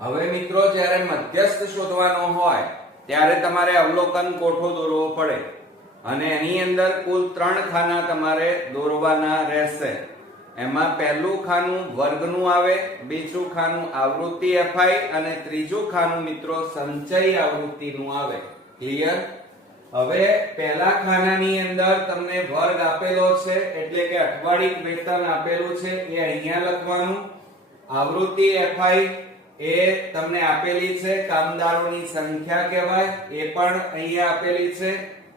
હવે મિત્રો જ્યારે મધ્યસ્થ શોધવાનો હોય ત્યારે તમારે અવલોકન કોઠો દોરવો પડે અને એની અંદર કુલ 3 ખાના તમારે દોરવાના રહેશે. એમાં પહેલું ખાનું વર્ગનું આવે, બીજું ખાનું આવૃત્તિ FI અને ત્રીજું ખાનું મિત્રો સંચય આવૃત્તિનું આવે. ક્લિયર? હવે પહેલા ખાનાની અંદર તમને વર્ગ આપેલો છે એટલે કે અઠવાડિક વેતન આપેલું છે એ અહીંયા લખવાનું. આવૃત્તિ FI એ તમને આપેલી છે, કામદારોની સંખ્યા કહેવાય એ પણ અહીંયા આપેલી છે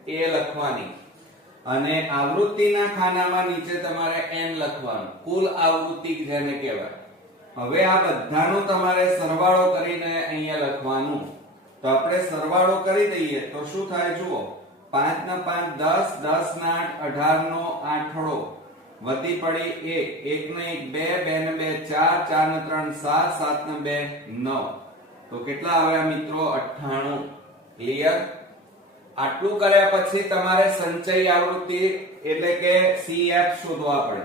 એ લખવાની. અને આવૃત્તિના ખાનામાં નીચે તમારે n લખવાનું, કુલ આવૃત્તિ જેને કહેવાય. હવે આ બધાનો તમારે સરવાળો કરીને અહીંયા લખવાનું. તો આપણે સરવાળો કરી દઈએ તો શું થાય જુઓ. 5 ના 5 10, 10 ના 8 18 નો આઠડો વધી પડી 1, 1 ને 1 2, 2 ને 2 4, 4 ને 3 7, 7 ને 2 9. તો કેટલા આવ્યા મિત્રો? 98. ક્લિયર? આટલું કર્યા પછી તમારે સંચય આવૃત્તિ એટલે કે CF શોધવા પડે.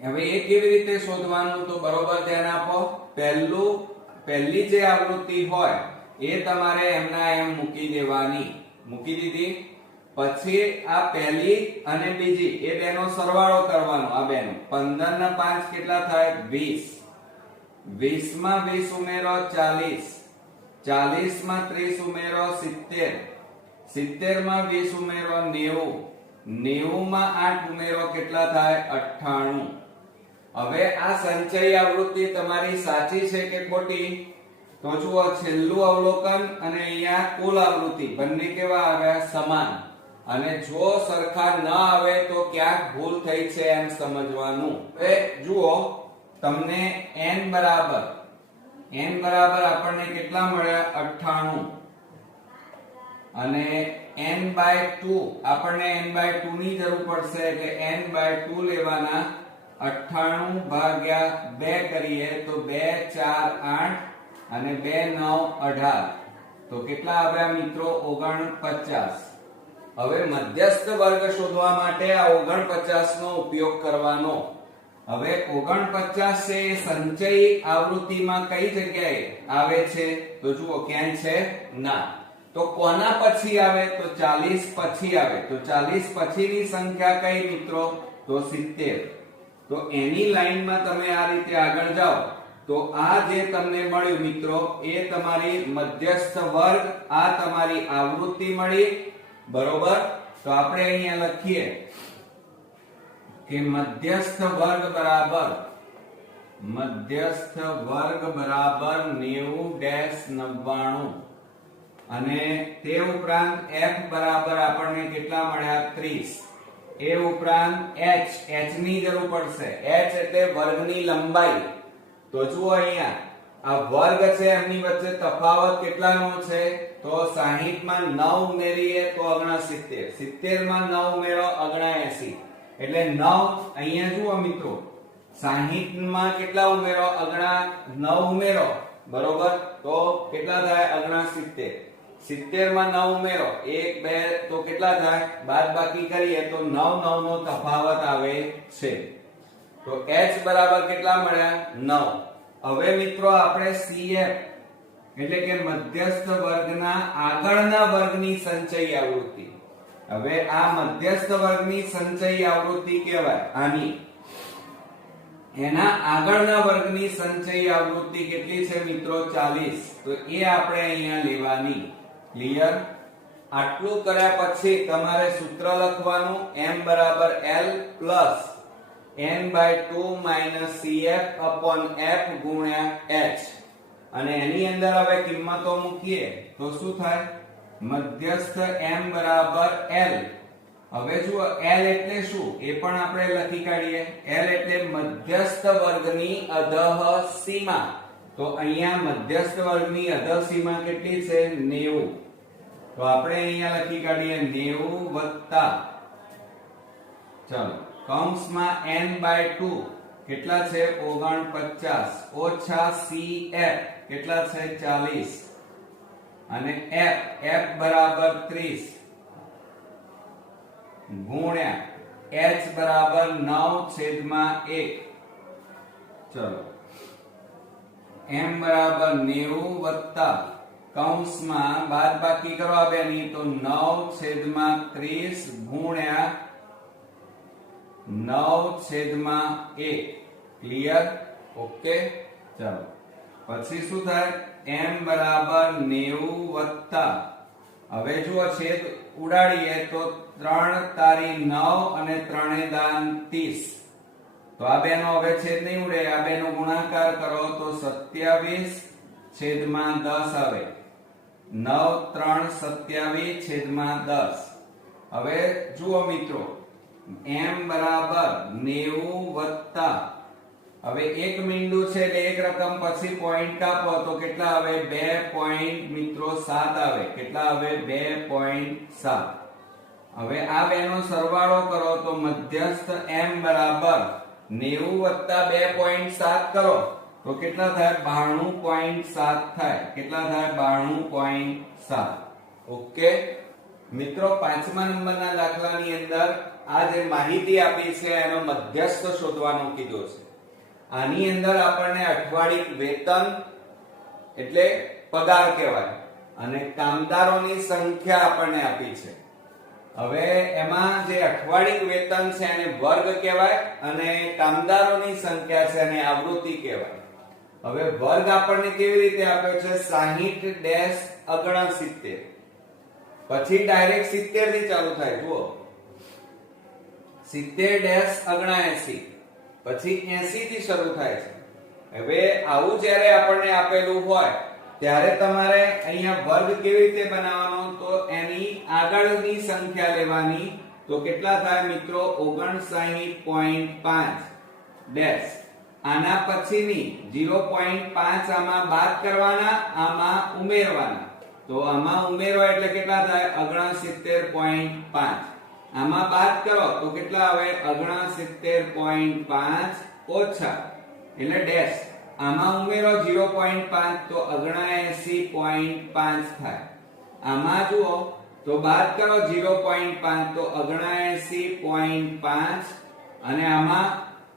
હવે એ કેવી રીતે શોધવાનું તો બરોબર ધ્યાન આપો. પહેલી જે આવૃત્તિ હોય એ તમારે એમના એમ મૂકી દેવાની. મૂકી દીધી પછી આ પહેલી અને બીજી એ બેનો સરવાળો કરવાનો. આ બેનો 15 ના 5 કેટલા થાય? 20. 20 માં 20 ઉમેરો 40, 40 માં 30 ઉમેરો 70, 70 માં 20 ઉમેરો 90, 90 માં 8 ઉમેરો કેટલા થાય? 98. હવે આ સંચય આવૃત્તિ તમારી સાચી છે કે ખોટી? તો જુઓ, છેલ્લું અવલોકન અને અહીંયા કુલ આવૃત્તિ બંને કેવા આવ્યા? સમાન. અને જો સરખા ન આવે તો ક્યાંક ભૂલ થઈ છે એમ સમજવાનું. હવે જુઓ, તમને n બરાબર આપણને કેટલા મળ્યા? 98. અને n/2 આપણને n/2 ની જરૂર પડશે એટલે n/2 લેવાના. 98 ભાગ્યા 2 કરીએ તો 2 4 8 અને 2 9 18. તો કેટલા આવ્યા મિત્રો? 49. હવે મધ્યસ્થ વર્ગ શોધવા માટે આ 49 નો ઉપયોગ કરવાનો. હવે 49 છે એ સંચય આવૃત્તિમાં કઈ જગ્યાએ આવે છે? તો જુઓ, ક્યાંય છે ના. તો કોના પછી આવે? તો 40 પછી આવે. તો 40 પછીની સંખ્યા કઈ મિત્રો? તો 70. તો એની લાઈનમાં તમે આ રીતે આગળ જાઓ તો આ જે તમને મળ્યું મિત્રો એ તમારી મધ્યસ્થ વર્ગ, આ તમારી આવૃત્તિ મળી. બરોબર? તો આપણે અહીંયા લખીએ કે મધ્યસ્થ વર્ગ બરાબર 90-99 અને તે ઉપરાંત f બરાબર આપણને કેટલા મળ્યા? 30. એ ઉપરાંત h ની જરૂર પડશે. h એટલે વર્ગની લંબાઈ. તો જુઓ અહીંયા આ વર્ગ છે એમની વચ્ચે તફાવત કેટલાનો છે? તો 60 માં 9 ઉમેરીએ તો 69, 70 માં 9 ઉમેરો 79. એટલે 9 અહીંયા જુઓ મિત્રો, 60 માં કેટલા ઉમેરો? 9 ઉમેરો. બરોબર? તો કેટલા થાય? 69. 70 માં 9 ઉમેરો 1 2 તો કેટલા થાય? બાદબાકી કરીએ તો 9 9 નો તફાવત આવે છે. તો h બરાબર કેટલા મળ્યા? 9. હવે મિત્રો આપણે CF એટલે કે મધ્યસ્થ વર્ગના આગળના વર્ગની સંચય આવૃત્તિ. હવે આ મધ્યસ્થ વર્ગની સંચય આવૃત્તિ કહેવાય આની. એના આગળના વર્ગની સંચય આવૃત્તિ કેટલી છે મિત્રો? 40. તો એ આપણે અહીંયા લેવાની. ક્લિયર? આટલું કર્યા પછી તમારે સૂત્ર લખવાનું m બરાબર l plus n/2 minus cf upon f ગુણ્યા h. અને એની અંદર હવે કિંમતો મૂકીએ તો શું થાય? મધ્યસ્થ m બરાબર l હવે જુઓ L એટલે શું એ પણ આપણે લખી કાઢીએ. L એટલે મધ્યસ્થ વર્ગની અધઃ સીમા. તો અહીંયા મધ્યસ્થ વર્ગની અધઃ સીમા કેટલી છે 90. તો આપણે અહીંયા લખી કાઢીએ 90 વત્તા ચાલો કૌંસમાં n/2 કેટલા છે 49 ઓછા CF કેટલા છે 40 અને F બરાબર 30 ગુણ્યા H બરાબર 9/1. ચલો M બરાબર 90 વત્તા કૌંસમાં બાદબાકી કરો આ બેની તો 9/30 ગુણ્યા 9/1. ક્લિયર? ઓકે. ચાલો પછી શું થાય M બરાબર 90 વત્તા હવે જુઓ છેદ ઉડાડીએ તો 3 તારી 9 અને 3 દાન 30. તો આ બેનો હવે છેદ નહીં ઉડે, આ બેનો ગુણાકાર કરો તો 27/10 આવે. 9 3 27/10. હવે જુઓ મિત્રો M બરાબર 90 વત્તા હવે એક મીંડું છે એટલે એક રકમ પછી પોઈન્ટ કાપો તો કેટલા આવે 2. મિત્રો 7 આવે. કેટલા આવે 2.7. હવે આ બેનો સરવાળો કરો તો મધ્યસ્થ M બરાબર 90 વત્તા 2.7 કરો તો કેટલા થાય 92.7 થાય. કેટલા થાય 92.7. ઓકે મિત્રો, 5મા નંબરના દાખલાની અંદર આ જે માહિતી આપી છે એનો મધ્યસ્થ શોધવાનું કીધું છે. આની અંદર આપણને અઠવાડિક વેતન એટલે પગાર કહેવાય અને કામદારોની સંખ્યા આપણને આપી છે. હવે એમાં જે અઠવાડિક વેતન છે એને વર્ગ કહેવાય અને કામદારોની સંખ્યા છે એને આવૃત્તિ કહેવાય. હવે વર્ગ આપણને કેવી રીતે આપ્યો છે 60-70. પછી ડાયરેક્ટ 70 થી ચાલુ થાય. જુઓ 70-79 પછી 80 થી શરૂ થાય છે. હવે આવું જ્યારે આપણને આપેલું હોય ત્યારે તમારે અહીંયા વર્ગ કેવી રીતે બનાવવાનો તો એની આગળની સંખ્યા લેવાની. તો કેટલા થાય મિત્રો 59.5 ડેશ. આના પછીની 0.5 આમાં બાદ કરવાના, આમાં ઉમેરવાના. તો આમાં ઉમેરો એટલે કેટલા થાય 69.5. આમાં બાદ કરો તો કેટલા આવે 69.5 ઓછા એટલે ડેશ. આમાં ઉમેરો 0.5 તો 79.5 થાય. આમાં જુઓ તો બાદ કરો 0.5 તો 79.5 અને આમાં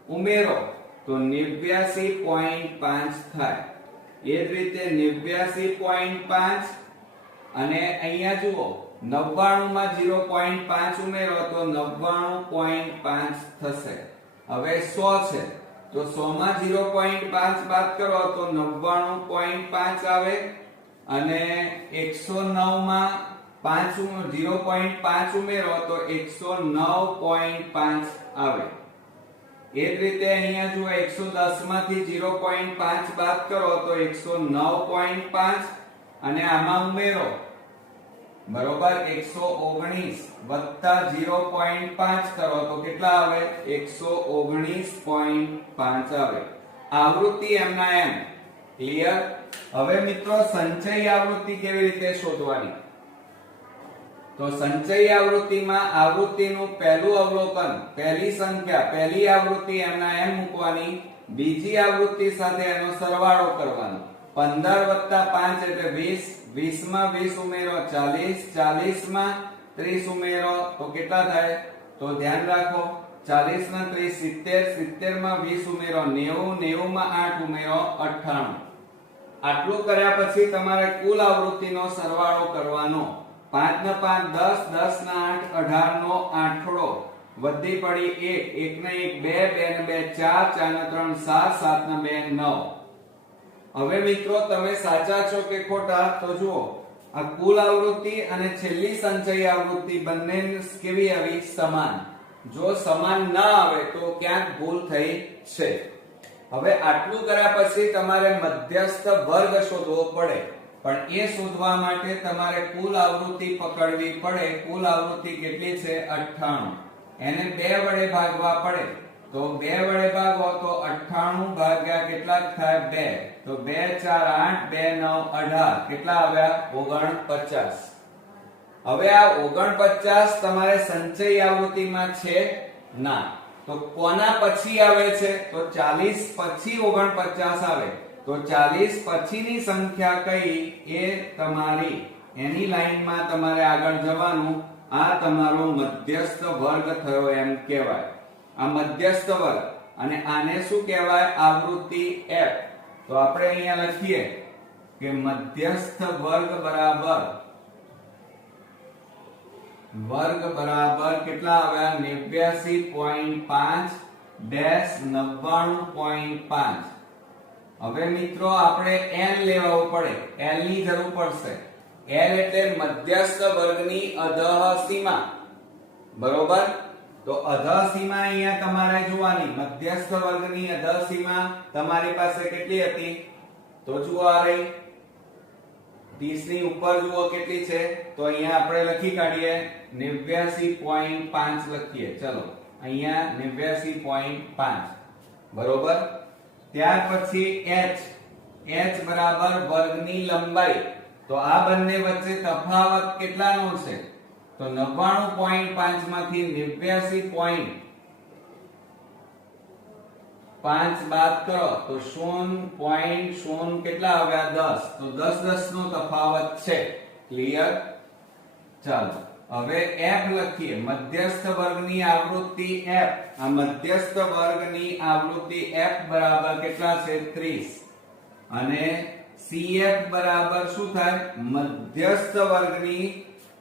ઉમેરો તો 89.5 થાય. એ જ રીતે 89.5 અને અહીંયા જુઓ 99 માં 0.5 ઉમેરો તો 99.5 થશે. હવે 100 છે તો 100 માં 0.5 બાદ કરો તો 99.5 આવે અને 109 માં 0.5 ઉમેરો તો 109.5 આવે. એ જ રીતે અહીંયા જુઓ 110 માંથી 0.5 બાદ કરો તો 109.5 અને આમાં ઉમેરો બરોબર 119 વત્તા 0.5 કરો તો કેટલા આવે 119.5 આવે. આવૃત્તિ એમના એમ. ક્લિયર? હવે મિત્રો સંચય આવૃત્તિ કેવી રીતે શોધવાની? તો સંચય આવૃત્તિમાં આવૃત્તિનું પહેલું અવલોકન, પહેલી સંખ્યા, પહેલી આવૃત્તિ એમના એમ મૂકવાની, બીજી આવૃત્તિ સાથે એનો સરવાળો કરવાનો. 15 વત્તા 5 એટલે 20, 20 માં 20 ઉમેરો 40, 40 માં 30 ઉમેરો તો કેટલા થાય? તો ધ્યાન રાખો 40 માં 30 70, 70 માં 20 ઉમેરો 90, 90 માં 8 ઉમેરો 98. આટલું કર્યા પછી તમારે કુલ આવૃત્તિનો સરવાળો કરવાનો. 5 ના 5 10, 10 ના 8 18 નો આઠડો વધી પડી 1, 1 ને 1 2, 2 ને 2 4, 4 ને 3 7, 7 ને 2 9. હવે મિત્રો તમે સાચા છો કે ખોટા તો જુઓ આ કુલ આવૃત્તિ અને છેલ્લી સંચય આવૃત્તિ બંને કેવી આવી? સમાન. જો સમાન ના આવે તો ક્યાંક ભૂલ થઈ છે. હવે આટલું કર્યા પછી તમારે મધ્યસ્થ વર્ગ શોધવો પડે. પણ એ શોધવા માટે તમારે કુલ આવૃત્તિ પકડવી પડે. કુલ આવૃત્તિ કેટલી છે? 98. એને 2 વડે ભાગવા પડે. તો 2 વડે ભાગો તો 98 ભાગ્યા કેટલા થાય? 2. તો 2 4 8, 2 9 18. કેટલા આવ્યા? 49. હવે આ 49 તમારે સંચય આવૃત્તિમાં છે ના. તો કોના પછી આવે છે? તો 40 પછી 49 આવે. તો 40 પછીની સંખ્યા કઈ? એ તમારી એની લાઈનમાં તમારે આગળ જવાનું. આ તમારો મધ્યસ્થ વર્ગ થયો એમ કહેવાય. આ મધ્યસ્થ વર્ગ. અને આને શું કહેવાય? આવૃત્તિ f. તો આપણે અહીંયા લખીએ કે મધ્યસ્થ વર્ગ બરાબર કેટલા આવ્યા? 89.5 ડેશ 99.5. હવે મિત્રો આપણે l લેવું પડે. l ની જરૂર પડશે. l એટલે મધ્યસ્થ વર્ગની અધઃ સીમા. બરોબર? તો અધઃ સીમા અહીંયા તમારે જોવાની. મધ્યસ્થ વર્ગની અધઃ સીમા તમારી પાસે કેટલી હતી? તો જુઓ આ રહી 30 ની ઉપર જુઓ કેટલી છે? તો અહીંયા આપણે લખી કાઢીએ 89.5 લખીએ. ચલો અહીંયા 89.5. બરોબર? ત્યાર પછી h બરાબર વર્ગની લંબાઈ. તો આ બંને વચ્ચે તફાવત કેટલાનો છે? તો 99.5 માંથી 89.5 બાદ કરો તો 0.0 કેટલા આવ્યા? 10. તો 10 નો તફાવત છે. ક્લિયર? ચાલો હવે f લખીએ. મધ્યસ્થ વર્ગની આવૃત્તિ f. આ મધ્યસ્થ વર્ગની આવૃત્તિ f બરાબર કેટલા છે? 30. અને cf બરાબર શું થાય? મધ્યસ્થ વર્ગની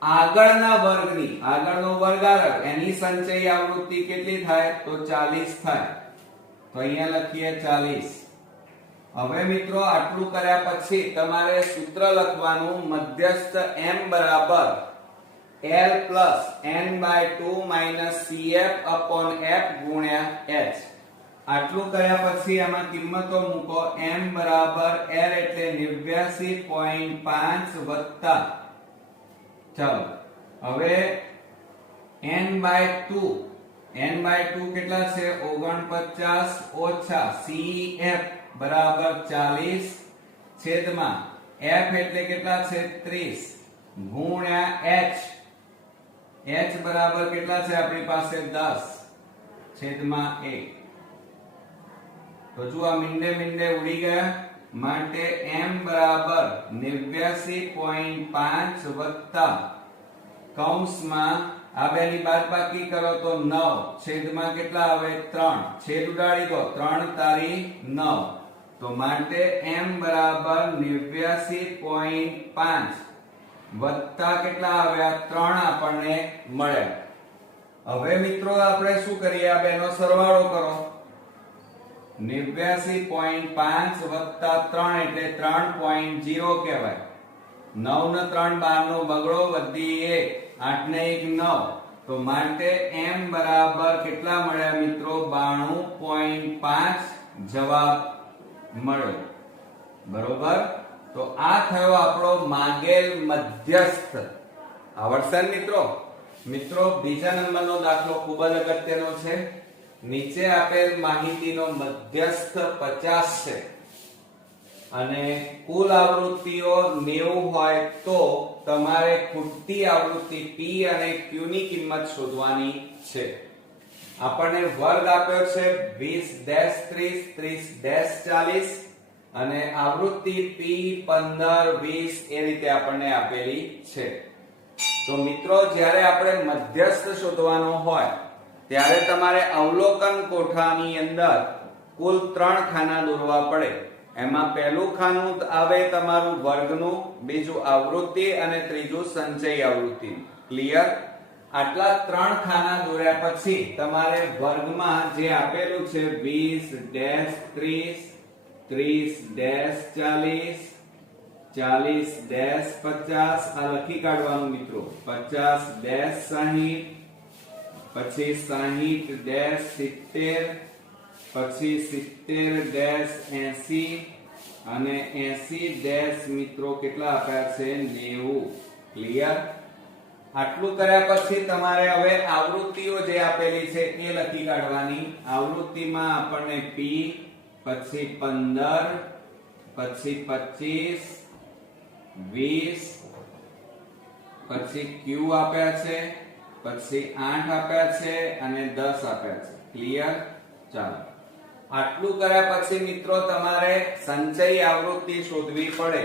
આગળના વર્ગની આગળનો વર્ગ આવે એની સંચય આવૃત્તિ કેટલી થાય? તો 40 થાય. તો અહીંયા લખીએ 40. હવે મિત્રો આટલું કર્યા પછી તમારે સૂત્ર લખવાનું. મધ્યસ્થ m બરાબર l plus n/2 minus cf upon f ગુણ્યા h. આટલું કર્યા પછી આમાં કિંમતો મૂકો. m બરાબર l એટલે 89.5 વત્તા ચાલો હવે n/2 કેટલા છે? 49 ઓછા cf બરાબર 40 છેદમાં f એટલે કેટલા છે? 30 ગુણ્યા h બરાબર કેટલા છે આપણી પાસે? 10 છેદમાં 1. તો જો આ મીંડે ઉડી ગયા. માટે m બરાબર 89.5 વત્તા કૌંસમાં આ બેની બાદબાકી કરો તો 9 છેદમાં કેટલા આવે? 3. છેદ ઉડાડી દો. 3 તારી 9. તો માટે m બરાબર 89.5 વત્તા કેટલા આવ્યા? 3 આપણને મળ્યા. હવે મિત્રો આપણે શું કરીએ? આ બેનો સરવાળો કરો. 89.5 વત્તા 3 એટલે 3.0 કહેવાય. 9 ને 3 12 નો બગડો વધી 1 8 ને 1 9. તો માટે m બરાબર કેટલા મળ્યા મિત્રો? 92.5 જવાબ મળ્યો. બરોબર? તો આ થયો આપણો માગેલ મધ્યસ્થ. આવડશે મિત્રો? મિત્રો બીજા નંબરનો દાખલો ખૂબ જ અગત્યનો છે. નીચે આપેલ માહિતીનો મધ્યસ્થ 50 છે અને કુલ આવૃત્તિઓ 90 હોય તો તમારે ખૂટતી આવૃત્તિ p અને q ની કિંમત શોધવાની છે. આપણને વર્ગ આપ્યો છે 20-30-30-40 અને આવૃત્તિ p 15-20 એ રીતે આપણને આપેલી છે. તો મિત્રો જ્યારે આપણે મધ્યસ્થ શોધવાનો હોય ત્યારે તમારે અવલોકન કોઠાની અંદર કુલ 3 ખાના દોરવા પડે. એમાં પહેલું ખાનું આવે તમારું વર્ગનું, બીજું આવૃત્તિ અને ત્રીજું સંચય આવૃત્તિ. ક્લિયર? આટલા 3 ખાના દોર્યા પછી તમારે વર્ગમાં જે આપેલું છે 20-30 30-40 40-50 આ લખી કાઢવાનું મિત્રો. 50-60 પછી 60-70 પછી 70-80 અને 80 ડેશ મિત્રો કેટલા આપ્યા છે 90. ક્લિયર? આટલું કર્યા પછી તમારે હવે આવૃત્તિઓ જે આપેલી છે એ લખી કાઢવાની. આવૃત્તિમાં આપણને p, પછી 15, પછી 25, 20, પછી q આપ્યા છે, પછી 8 આપ્યા છે અને 10 આપ્યા છે. ક્લિયર? ચાલો, આટલું કર્યા પછી મિત્રો તમારે સંચય આવૃત્તિ શોધવી પડે,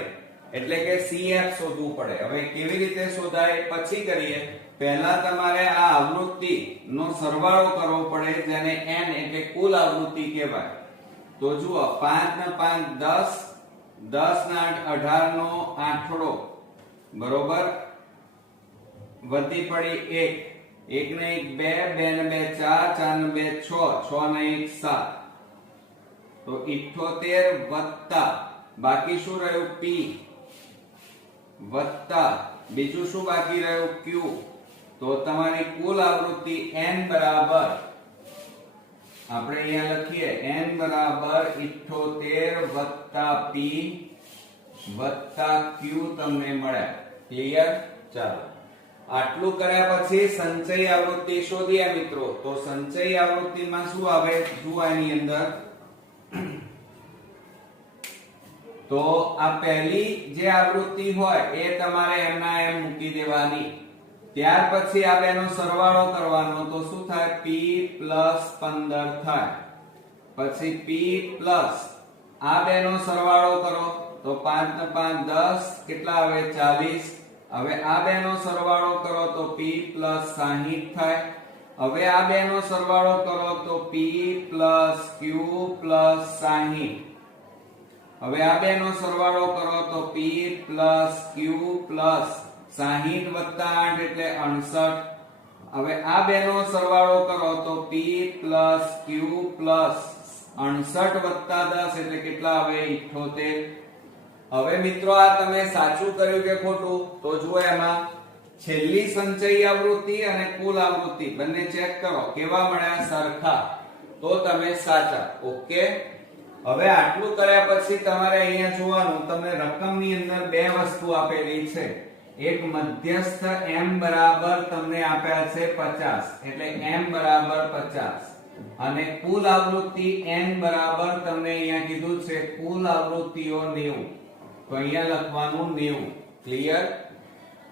એટલે કે CF શોધવું પડે. હવે કેવી રીતે શોધાય પછી કરીએ. પહેલા તમારે આ આવૃત્તિ નો સરવાળો કરવો પડે, જેને n એટલે કુલ આવૃત્તિ કહેવાય. તો જુઓ 5 ને 5 10, 10 ને 8 18 નો આંકડો, બરોબર, વધી પડી 1, 1 ને 1 2, 2 ને 2 4, 4 ને 2 6, 6 ને 1 7. તો 78 વત્તા બાકી શું રહ્યું p, વત્તા બીજું શું બાકી રહ્યું q. તો તમારી કુલ આવૃત્તિ n બરાબર, આપણે અહીંયા લખીએ n બરાબર 78 વત્તા p વત્તા q તમને મળ્યા. ક્લિયર? ચાલો, આટલું કર્યા પછી સંચય આવૃત્તિ શોધીએ મિત્રો. તો સંચય આવૃત્તિમાં શું આવે જુઓ આની અંદર. તો આ પહેલી જે આવૃત્તિ હોય એ તમારે એમના એમ મૂકી દેવાની. ત્યાર પછી આ બેનો સરવાળો કરવાનો. તો શું થાય p + 15 થાય. પછી p પ્લસ આ બેનો સરવાળો કરો. તો 5 ને 5 10, કેટલા આવે 40. હવે આ બેનો સરવાળો કરો તો p + 60 થાય. હવે આ બેનો સરવાળો કરો તો p + q + 60. હવે આ બેનો સરવાળો કરો તો p + q + 60 વત્તા 8 એટલે 68. હવે આ બેનો સરવાળો કરો તો p + q + 68 વત્તા 10 એટલે કેટલા આવે 78. હવે મિત્રો આ તમે સાચું કર્યું કે ખોટું તો જુઓ. એમાં છેલ્લી સંચય આવૃત્તિ અને કુલ આવૃત્તિ બંને ચેક કરો, કેવા મળ્યા સરખા, તો તમે સાચા. ઓકે, હવે આટલું કર્યા પછી તમારે અહીંયા જોવાનું, તમને રકમની અંદર બે વસ્તુ આપેલી છે. એક મધ્યસ્થ m બરાબર તમને આપ્યા છે 50, એટલે m બરાબર 50, અને કુલ આવૃત્તિ n બરાબર તમને અહીંયા કીધું છે કુલ આવૃત્તિઓ 90. તો અહીંયા લખવાનું 90. ક્લિયર?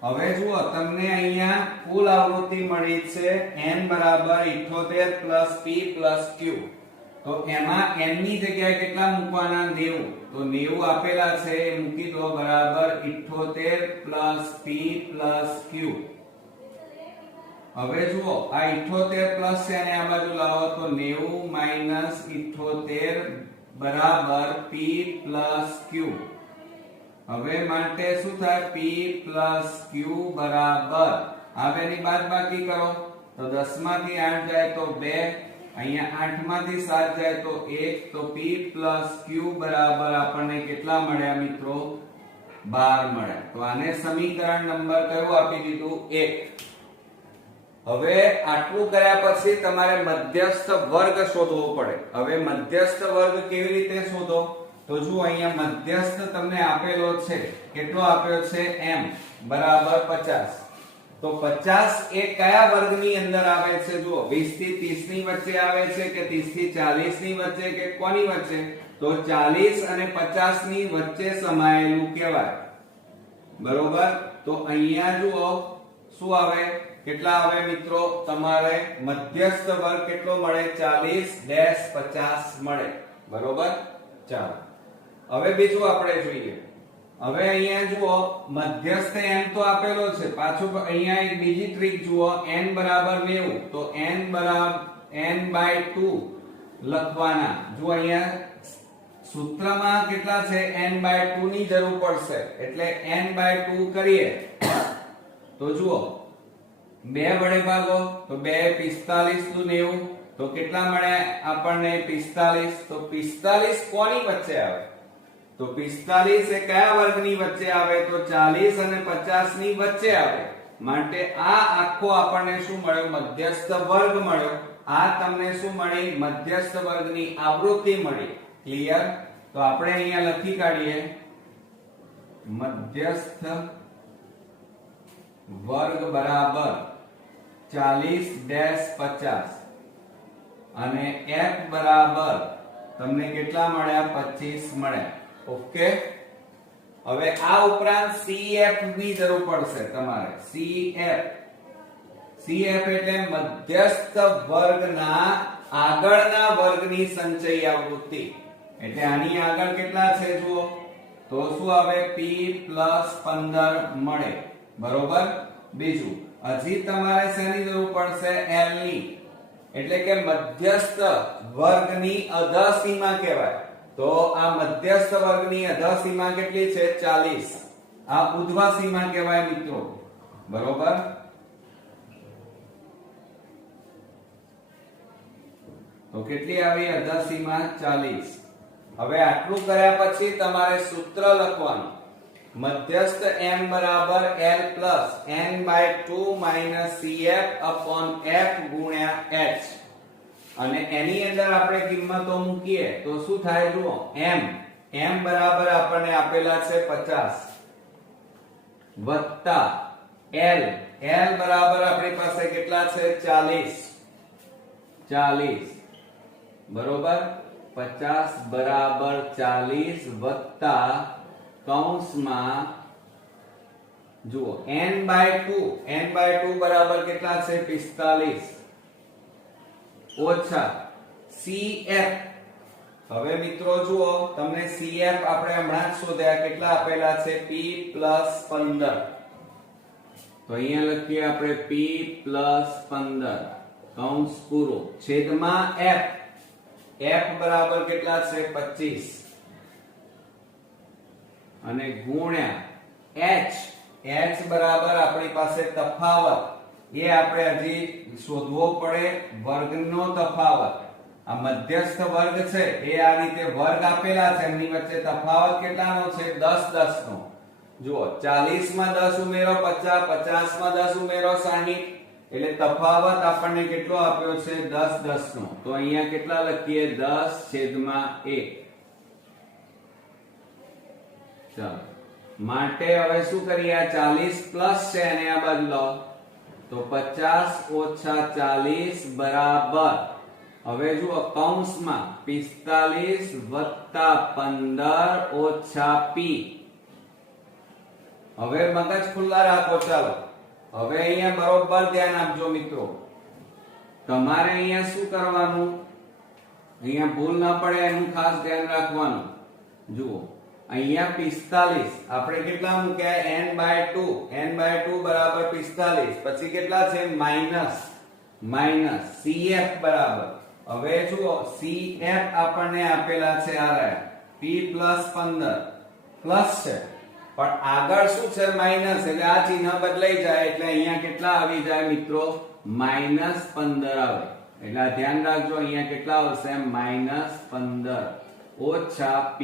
હવે જુઓ, તમને અહીંયા કુલ આવૃત્તિ મળી છે n બરાબર 78 + p + q. તો એમાં n ની જગ્યાએ કેટલા મૂકવાના 90. તો 90 આપેલા છે એ મૂકી દો, બરાબર 78 + p + q. હવે જુઓ, આ 78 પ્લસ છે અને આ બાજુ લાવો તો 90 - 78 બરાબર p + q. હવે માટે શું થાય p + q બરાબર, આ બેની બાદબાકી કરો તો 10 માંથી 8 જાય તો 2, અહીંયા 8 માંથી 7 જાય તો 1. તો p + q બરાબર આપણને કેટલા મળ્યા મિત્રો 12 મળ્યા. તો આને સમીકરણ નંબર કયું આપી દીધું 1. હવે આટલું કર્યા પછી તમારે મધ્યસ્થ વર્ગ શોધવો પડે. હવે મધ્યસ્થ વર્ગ કેવી રીતે શોધો? તો જુઓ, અહીંયા મધ્યસ્થ તમને આપેલો છે, કેટલો આપ્યો છે m બરાબર 50. તો 50 એ કયા વર્ગની અંદર આવે છે? જુઓ, 20 થી 30 ની વચ્ચે આવે છે કે 30 થી 40 ની વચ્ચે કે કોની વચ્ચે? તો 40 અને 50 ની વચ્ચે સમાયેલું કહેવાય. બરોબર? તો અહીંયા જુઓ શું આવે, કેટલા આવે મિત્રો તમારે મધ્યસ્થ વર્ગ કેટલો મળે 40-50 મળે. બરોબર? ચાલો, હવે બીજું આપણે જોઈએ. હવે અહીંયા જુઓ, મધ્યસ્થ n તો આપેલો છે, પાછું અહીંયા એક બીજી ટ્રીક જુઓ, n બરાબર 90. તો n બરાબર n/2 લખવાના. જુઓ, અહીંયા સૂત્રમાં કેટલા છે n/2 ની જરૂર પડશે, એટલે n/2 કરીએ તો જુઓ 2 વડે ભાગો તો 2 45 નું 90. તો કેટલા મળે આપણને 45. તો 45 કોની વચ્ચે આવે? તો 45 એ કયા વર્ગની વચ્ચે આવે? તો 40 અને 50 ની વચ્ચે આવે. માટે આ આખો આપણને શું મળ્યો? મધ્યસ્થ વર્ગ મળ્યો. આ તમને શું મળી? મધ્યસ્થ વર્ગની આવૃત્તિ મળી. ક્લિયર? તો આપણે અહીંયા લખી કાઢીએ મધ્યસ્થ વર્ગ બરાબર 40-50 અને f બરાબર તમને કેટલા મળ્યા 25 મળ્યા. ઓકે, હવે આ ઉપરાંત CF ની જરૂર પડશે તમારે. CF એટલે મધ્યસ્થ વર્ગના આગળના વર્ગની સંચયી આવૃત્તિ. એટલે આની આગળ કેટલા છે જુઓ, તો શું આવે p + 15 મળે. બરોબર. બીજું હજી તમારે શેની જરૂર પડશે, L ની. એટલે કે મધ્યસ્થ વર્ગની અધસીમા કહેવાય. તો આ મધ્યસ્થ વર્ગની અધસીમા કેટલી છે, 40. આ ઉધ્વ સીમા કહેવાય મિત્રો. બરોબર. તો કેટલી આવી અધસીમા, 40. હવે આટલું કર્યા પછી તમારે સૂત્ર લખવાનું. મધ્યસ્થ m બરાબર L plus n/2 minus CF upon f ગુણ્યા h. અને એની અંદર આપણે કિંમતો મૂકીએ તો શું થાય જુઓ, m બરાબર આપણને આપેલા છે 50 વત્તા L બરાબર આપણી પાસે કેટલા છે, 40. બરોબર. 50 બરાબર 40 વત્તા કૌંસમાં જુઓ n/2 બરાબર કેટલા છે, 45 ઓછા CF. હવે મિત્રો જુઓ, તમને CF આપણે હમણાં જ શોધ્યા, કેટલા આપેલા છે, p + 15. તો અહીંયા લખીએ આપણે p + 15 કૌંસ પૂરો છેદમાં f બરાબર કેટલા છે, 25 અને ગુણ્યા h બરાબર આપણી પાસે તફાવત, એ આપણે હજી શોધવો પડે, વર્ગનો તફાવત. આ મધ્યસ્થ વર્ગ છે એ આ રીતે વર્ગ આપેલા છે, એમની વચ્ચે તફાવત કેટલાનો છે, 10 નો. જુઓ, 40 માં 10 ઉમેરો 50, 50 માં 10 ઉમેરો 60, એટલે તફાવત આપણને કેટલો આપ્યો છે, 10 નો. તો અહીંયા કેટલા લખીએ, 10/1. ચાલો, માટે હવે શું કરીએ, આ 40 પ્લસ છે અને આ બાજુ લાવો તો 50 ઓછા 40 બરાબર, હવે જુઓ કૌંસમાં 45 વત્તા 15 ઓછા p. હવે મગજ ખુલ્લા રાખો. ચાલો હવે અહીંયા બરોબર ધ્યાન આપજો મિત્રો. તમારે અહીંયા શું કરવાનું, અહીંયા ભૂલ ના પડે એનું ખાસ ધ્યાન રાખવાનું. જુઓ અહીંયા 45 આપણે કેટલા મૂક્યા, n/2 બરાબર 45, પછી કેટલા છે, માઈનસ CF બરાબર. હવે જુઓ CF આપણને આપેલા છે આ p + 15 પ્લસ છે, પણ આગળ શું છે, માઈનસ, એટલે આ ચિહ્ન બદલાઈ જાય, એટલે અહીંયા કેટલા આવી જાય મિત્રો, -15 આવે. એટલે આ ધ્યાન રાખજો, અહીંયા કેટલા આવશે, -15 ઓછા p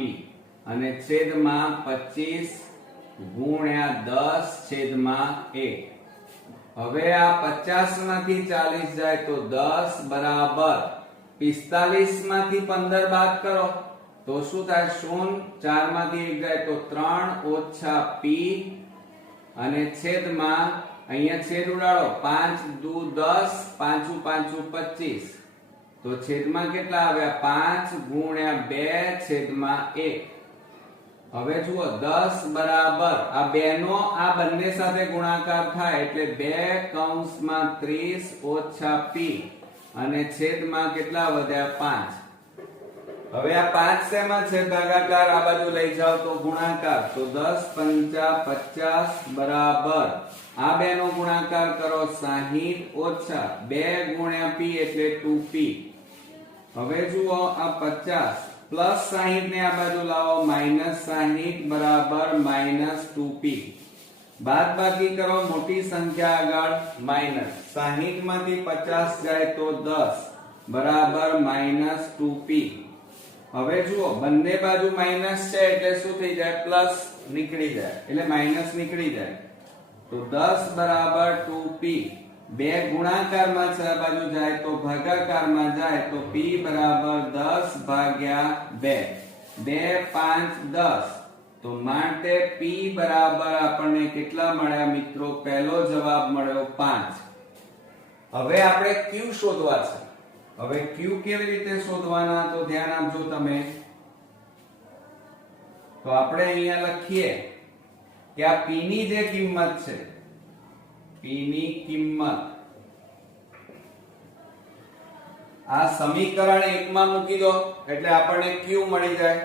અને છેદમાં 25 ગુણ્યા 10/1. હવે આ 50 માંથી 40 જાય તો 10 બરાબર 45 માંથી 15 બાદ કરો તો શું થાય, 0. 4 માંથી 1 જાય તો 3 ઓછા p અને છેદમાં, અહીંયા છેદ ઉડાડો, 5 દુ 10, 5 5 25, તો છેદમાં કેટલા આવ્યા, 5 ગુણ્યા 2/1. હવે જુઓ 10 બરાબર આ બે નો આ બંને સાથે ગુણાકાર થાય એટલે 2 / 30 ઓછા p અને છેદમાં કેટલા વધ્યા, 5. હવે આ 5 શેમાં છે, ભાગાકાર, આ બાજુ લઈ જાઓ તો ગુણાકાર, તો 10 × 5 = બરાબર આ બે નો ગુણાકાર કરો 60 ઓછા 2 ગુણ્યા p એટલે 2p. હવે જુઓ આ 50 પ્લસ 60 ને આ બાજુ લાવો, -60 બરાબર -2p. બાદ બાકી કરો, મોટી સંખ્યા આગળ માઈનસ, 60 માંથી 50 જાય તો 10 બરાબર -2p. હવે જુઓ બંને બાજુ માઈનસ છે એટલે શું થઈ જાય, પ્લસ નીકળી જાય, એટલે માઈનસ નીકળી જાય, તો 10 બરાબર 2p. બે ગુણાકારમાં છે, આ બાજુ જાય તો ભાગાકારમાં જાય તો p બરાબર 10/2. 2 5 10 તો માટે p બરાબર આપણને કેટલા મળ્યા મિત્રો? પહેલો જવાબ મળ્યો 5. હવે આપણે q શોધવા છે. હવે q કેવી રીતે શોધવાના? તો ધ્યાન આપજો તમે. તો આપણે અહીંયા લખીએ કે આ p ની જે કિંમત છે, p ની કિંમત આ સમીકરણ 1 માં મૂકી દો એટલે આપણને q મળી જાય.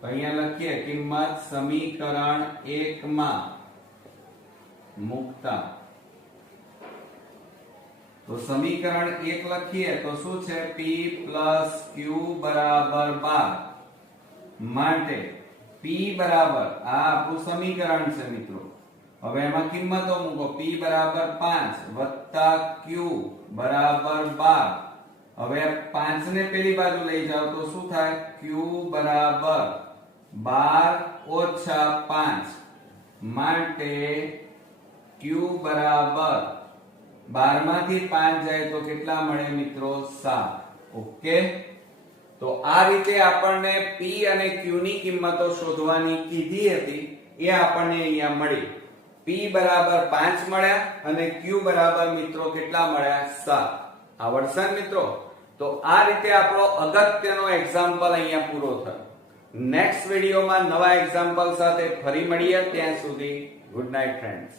તો અહીંયા લખીએ કિંમત સમીકરણ 1 માં મૂકતા. તો સમીકરણ 1 લખીએ તો શું છે? p q બરાબર 12 માટે p બરાબર આ આપણું સમીકરણ છે મિત્રો. હવે એમાં કિંમતો મૂકો. p બરાબર 5 વત્તા q બરાબર 12. હવે 5 ને પેલી બાજુ લઈ જાઓ તો શું થાય? q બરાબર 12 ઓછા 5 માટે q બરાબર 12 માંથી 5 જાય તો કેટલા મળે મિત્રો? 7. ઓકે. તો આ રીતે આપણને p અને q ની કિંમતો શોધવાની કીધી હતી, એ આપણને અહીંયા મળી. p બરાબર 5 મળ્યા અને q બરાબર મિત્રો કેટલા મળ્યા? 7. આવડશે ને મિત્રો? તો આ રીતે આપણો અગત્યનો એક્ઝામ્પલ અહીંયા પૂરો થયો. નેક્સ્ટ વિડિયોમાં નવા એક્ઝામ્પલ સાથે ફરી મળીએ. ત્યાં સુધી ગુડ નાઇટ ફ્રેન્ડ્સ.